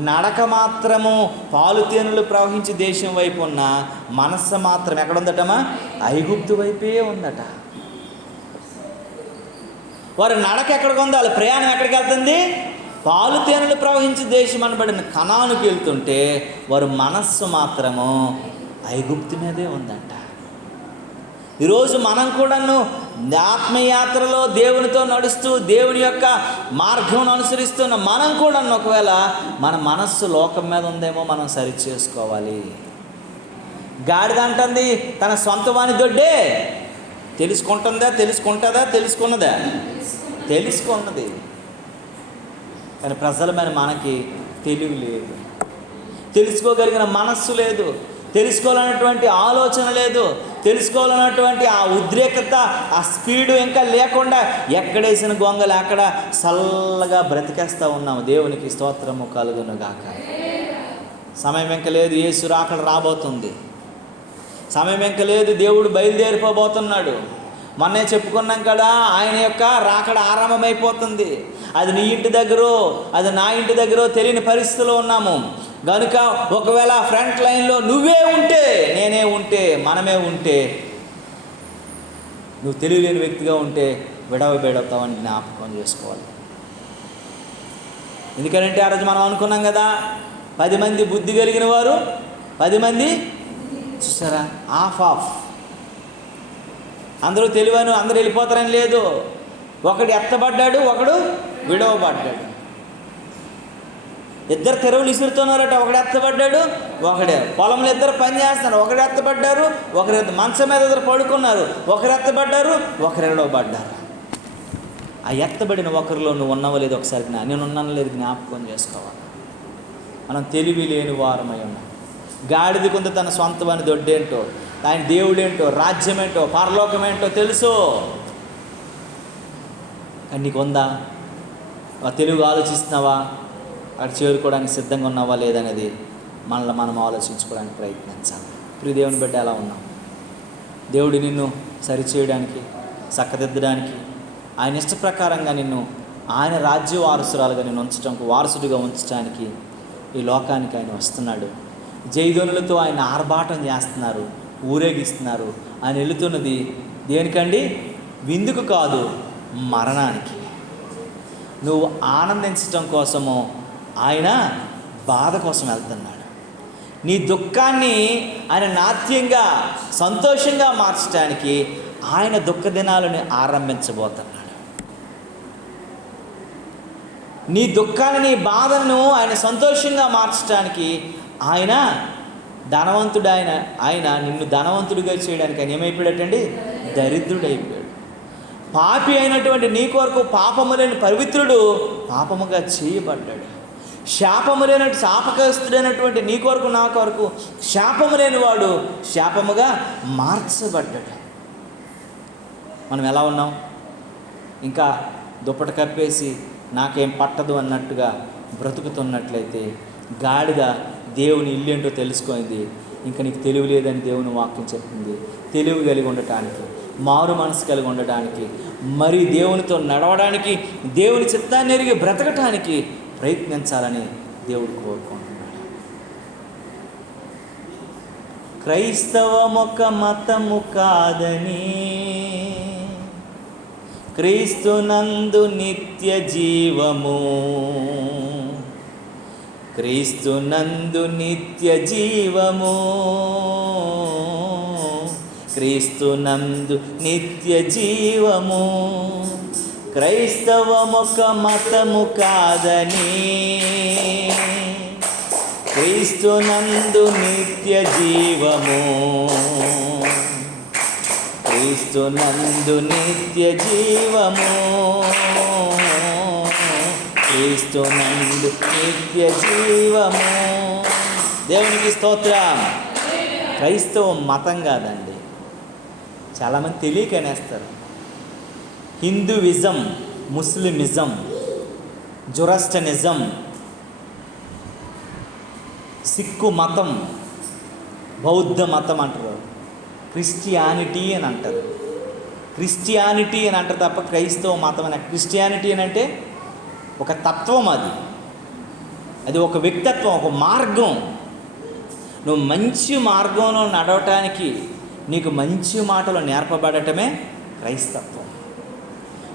నడక మాత్రము పాలు తేనెలు ప్రవహించి దేశం వైపు ఉన్న మనస్సు మాత్రం ఎక్కడుందటమా? ఐగుప్తు వైపే ఉందట. వారి నడక ఎక్కడికి ఉంది? వాళ్ళ ప్రయాణం ఎక్కడికి వెళ్తుంది? పాలు తేనెలు ప్రవహించి దేశం అనబడిన కనానుకి వెళ్తుంటే వారి మనస్సు మాత్రము ఐగుప్తు మీదే ఉందంట. ఈరోజు మనం కూడాను ఆత్మయాత్రలో దేవునితో నడుస్తూ దేవుని యొక్క మార్గం అనుసరిస్తున్న మనం కూడా ఒకవేళ మన మనస్సు లోకం మీద ఉందేమో మనం సరి చేసుకోవాలి. గాడిద అంటుంది తన సొంత వాని దొడ్డే తెలుసుకుంటుందా? తెలుసుకున్నదా? తెలుసుకున్నది. కానీ ప్రజల మీద మనకి తెలివి లేదు, తెలుసుకోగలిగిన మనస్సు లేదు, తెలుసుకోవాలన్నటువంటి ఆలోచన లేదు, తెలుసుకోవాలన్నటువంటి ఆ ఉద్రేకత, ఆ స్పీడు ఇంకా లేకుండా ఎక్కడేసిన గొంగలు అక్కడ చల్లగా బ్రతికేస్తూ ఉన్నాము. దేవునికి స్తోత్రము కలుగును గాక. సమయం ఇంకా లేదు, యేసు రాకడ రాబోతుంది. సమయం ఇంకా లేదు, దేవుడు బయలుదేరిపోబోతున్నాడు. మొన్నే చెప్పుకున్నాం కదా, ఆయన యొక్క రాకడ ఆరంభమైపోతుంది. అది నీ ఇంటి దగ్గరో అది నా ఇంటి దగ్గరో తెలియని పరిస్థితిలో ఉన్నాము. కనుక ఒకవేళ ఫ్రంట్ లైన్లో నువ్వే ఉంటే, నేనే ఉంటే, మనమే ఉంటే, నువ్వు తెలియలేని వ్యక్తిగా ఉంటే విడవబెడతావని జ్ఞాపకం చేసుకోవాలి. ఎందుకంటే ఆ రోజు మనం అనుకున్నాం కదా, 10 మంది బుద్ధి కలిగిన వారు, 10 మంది చూసారా, ఆఫ్ అందరూ తెలివను అందరూ వెళ్ళిపోతారని లేదు. ఒకడు ఎత్తబడ్డాడు, ఒకడు విడవబడ్డాడు. 2 తెరవులు ఇసురుతున్నారట. ఒకడు ఎత్తబడ్డాడు, ఒకడే పొలంలో 2 పని చేస్తున్నారు. ఒకడు ఎత్తబడ్డారు, ఒకరు మంచం మీద 2 పడుకున్నారు. ఒకరు ఎత్తబడ్డారు, ఒకరు విడవబడ్డారు. ఆ ఎత్తబడిన ఒకరిలో నువ్వు ఉన్నావో లేదు ఒకసారి నేను ఉన్నాను లేదు జ్ఞాపకం చేసుకోవాలి. మనం తెలివి లేని వారమై ఉన్నాం. గాడిద కొంత తన సొంతమని దొడ్డేంటో, ఆయన దేవుడేంటో, రాజ్యమేంటో, పరలోకమేంటో తెలుసు. కానీ నీకు ఉందా? తెలుగు ఆలోచిస్తున్నావా? అక్కడ చేరుకోవడానికి సిద్ధంగా ఉన్నావా లేదనేది మనల్ని మనం ఆలోచించుకోవడానికి ప్రయత్నించాలి. ప్రియ దేవుని బిడ్డ ఎలా ఉన్నాం? దేవుడు నిన్ను సరిచేయడానికి, చక్కదిద్దడానికి, ఆయన ఇష్ట ప్రకారంగా నిన్ను ఆయన రాజ్య వారసురాలుగా నిన్ను ఉంచడానికి, వారసుడిగా ఉంచడానికి ఈ లోకానికి ఆయన వస్తున్నాడు. జైదోనులతో ఆయన ఆర్భాటం చేస్తున్నారు, ఊరేగిస్తున్నారు. ఆయన వెళుతున్నది దేనికండి? విందుకు కాదు, మరణానికి. నువ్వు ఆనందించటం కోసము ఆయన బాధ కోసం వెళ్తున్నాడు. నీ దుఃఖాన్ని ఆయన నాట్యంగా, సంతోషంగా మార్చడానికి ఆయన దుఃఖ దినాలను ఆరంభించబోతున్నాడు. నీ దుఃఖాన్ని, నీ బాధను ఆయన సంతోషంగా మార్చడానికి ఆయన ధనవంతుడు. ఆయన నిన్ను ధనవంతుడిగా చేయడానికి ఆయన ఏమైపోయాడటండి? దరిద్రుడైపోయాడు. పాపి అయినటువంటి నీ కొరకు పాపము లేని పవిత్రుడు పాపముగా చేయబడ్డాడు. శాపము లేనట్టు శాపగ్రస్తుడైనటువంటి నీ కొరకు నా కొరకు శాపము లేనివాడు శాపముగా మార్చబడ్డాడు. మనం ఎలా ఉన్నాం? ఇంకా దుప్పట కప్పేసి నాకేం పట్టదు అన్నట్టుగా బ్రతుకుతున్నట్లయితే గాడిద దేవుని ఇల్లేంటో తెలుసుకుంది. ఇంకా నీకు తెలివి లేదని దేవుని వాక్యం చెప్తుంది. తెలివి కలిగి ఉండటానికి, మారు మనసు కలిగి ఉండటానికి, మరి దేవునితో నడవడానికి, దేవుని చిత్తాన్ని ఎరిగి బ్రతకటానికి ప్రయత్నించాలని దేవుడు కోరుకుంటున్నాడు. క్రైస్తవం ఒక మతము కాదని, క్రీస్తునందు నిత్య జీవము, క్రీస్తునందు నిత్య జీవము, క్రీస్తునందు నిత్య జీవము. క్రైస్తవమొక మతము కాదని, క్రీస్తునందు నిత్య జీవము, క్రీస్తునందు నిత్య జీవము, క్రీస్తునందు నిత్య జీవము. దేవునికి స్తోత్రం. క్రైస్తవం మతం కాదండి. చాలామంది తెలియక అనేస్తారు. హిందూయిజం, ముస్లిమిజం, జొరాస్ట్రియనిజం, సిక్కు మతం, బౌద్ధ మతం అంటారు. క్రిస్టియానిటీ అని అంటారు. క్రిస్టియానిటీ అని అంటారు తప్ప క్రైస్తవ మతం అని. క్రిస్టియానిటీ అని అంటే ఒక తత్వం, అది ఒక వ్యక్తిత్వం, ఒక మార్గం. నువ్వు మంచి మార్గంలో నడవటానికి నీకు మంచి మాటలు నేర్పబడటమే క్రైస్తత్వం.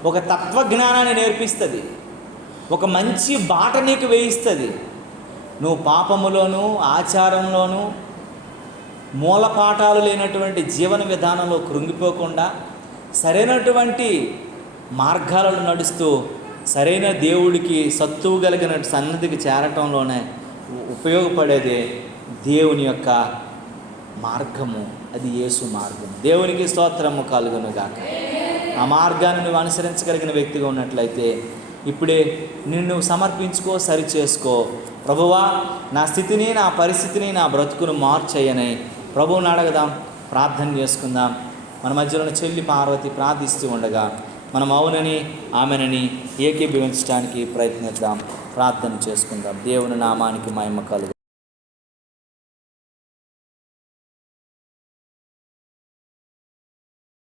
ఒక తత్వజ్ఞానాన్ని నేర్పిస్తుంది, ఒక మంచి బాట నీకు వేయిస్తుంది. నువ్వు పాపములోను ఆచారంలోనూ మూలపాఠాలు లేనటువంటి జీవన విధానంలో కృంగిపోకుండా సరైనటువంటి మార్గాలను నడుస్తూ సరైన దేవుడికి సత్తువు కలిగిన సన్నిధికి చేరటంలోనే ఉపయోగపడేదే దేవుని యొక్క మార్గము. అది యేసు మార్గం. దేవునికి స్తోత్రము కలుగును గాక. ఆ మార్గాన్ని నువ్వు అనుసరించగలిగిన వ్యక్తిగా ఉన్నట్లయితే ఇప్పుడే నిన్ను సమర్పించుకో, సరిచేసుకో. ప్రభువా, నా స్థితిని, నా పరిస్థితిని, నా బ్రతుకును మార్చేయని ప్రభువుని అడగదాం, ప్రార్థన చేసుకుందాం. మన మధ్యలో చెల్లి పార్వతి ప్రార్థిస్తూ ఉండగా మనం అవునని ఆమెనని ఏకీభవించడానికి ప్రయత్నిద్దాం, ప్రార్థన చేసుకుందాం. దేవుని నామానికి మహిమ కలుగు.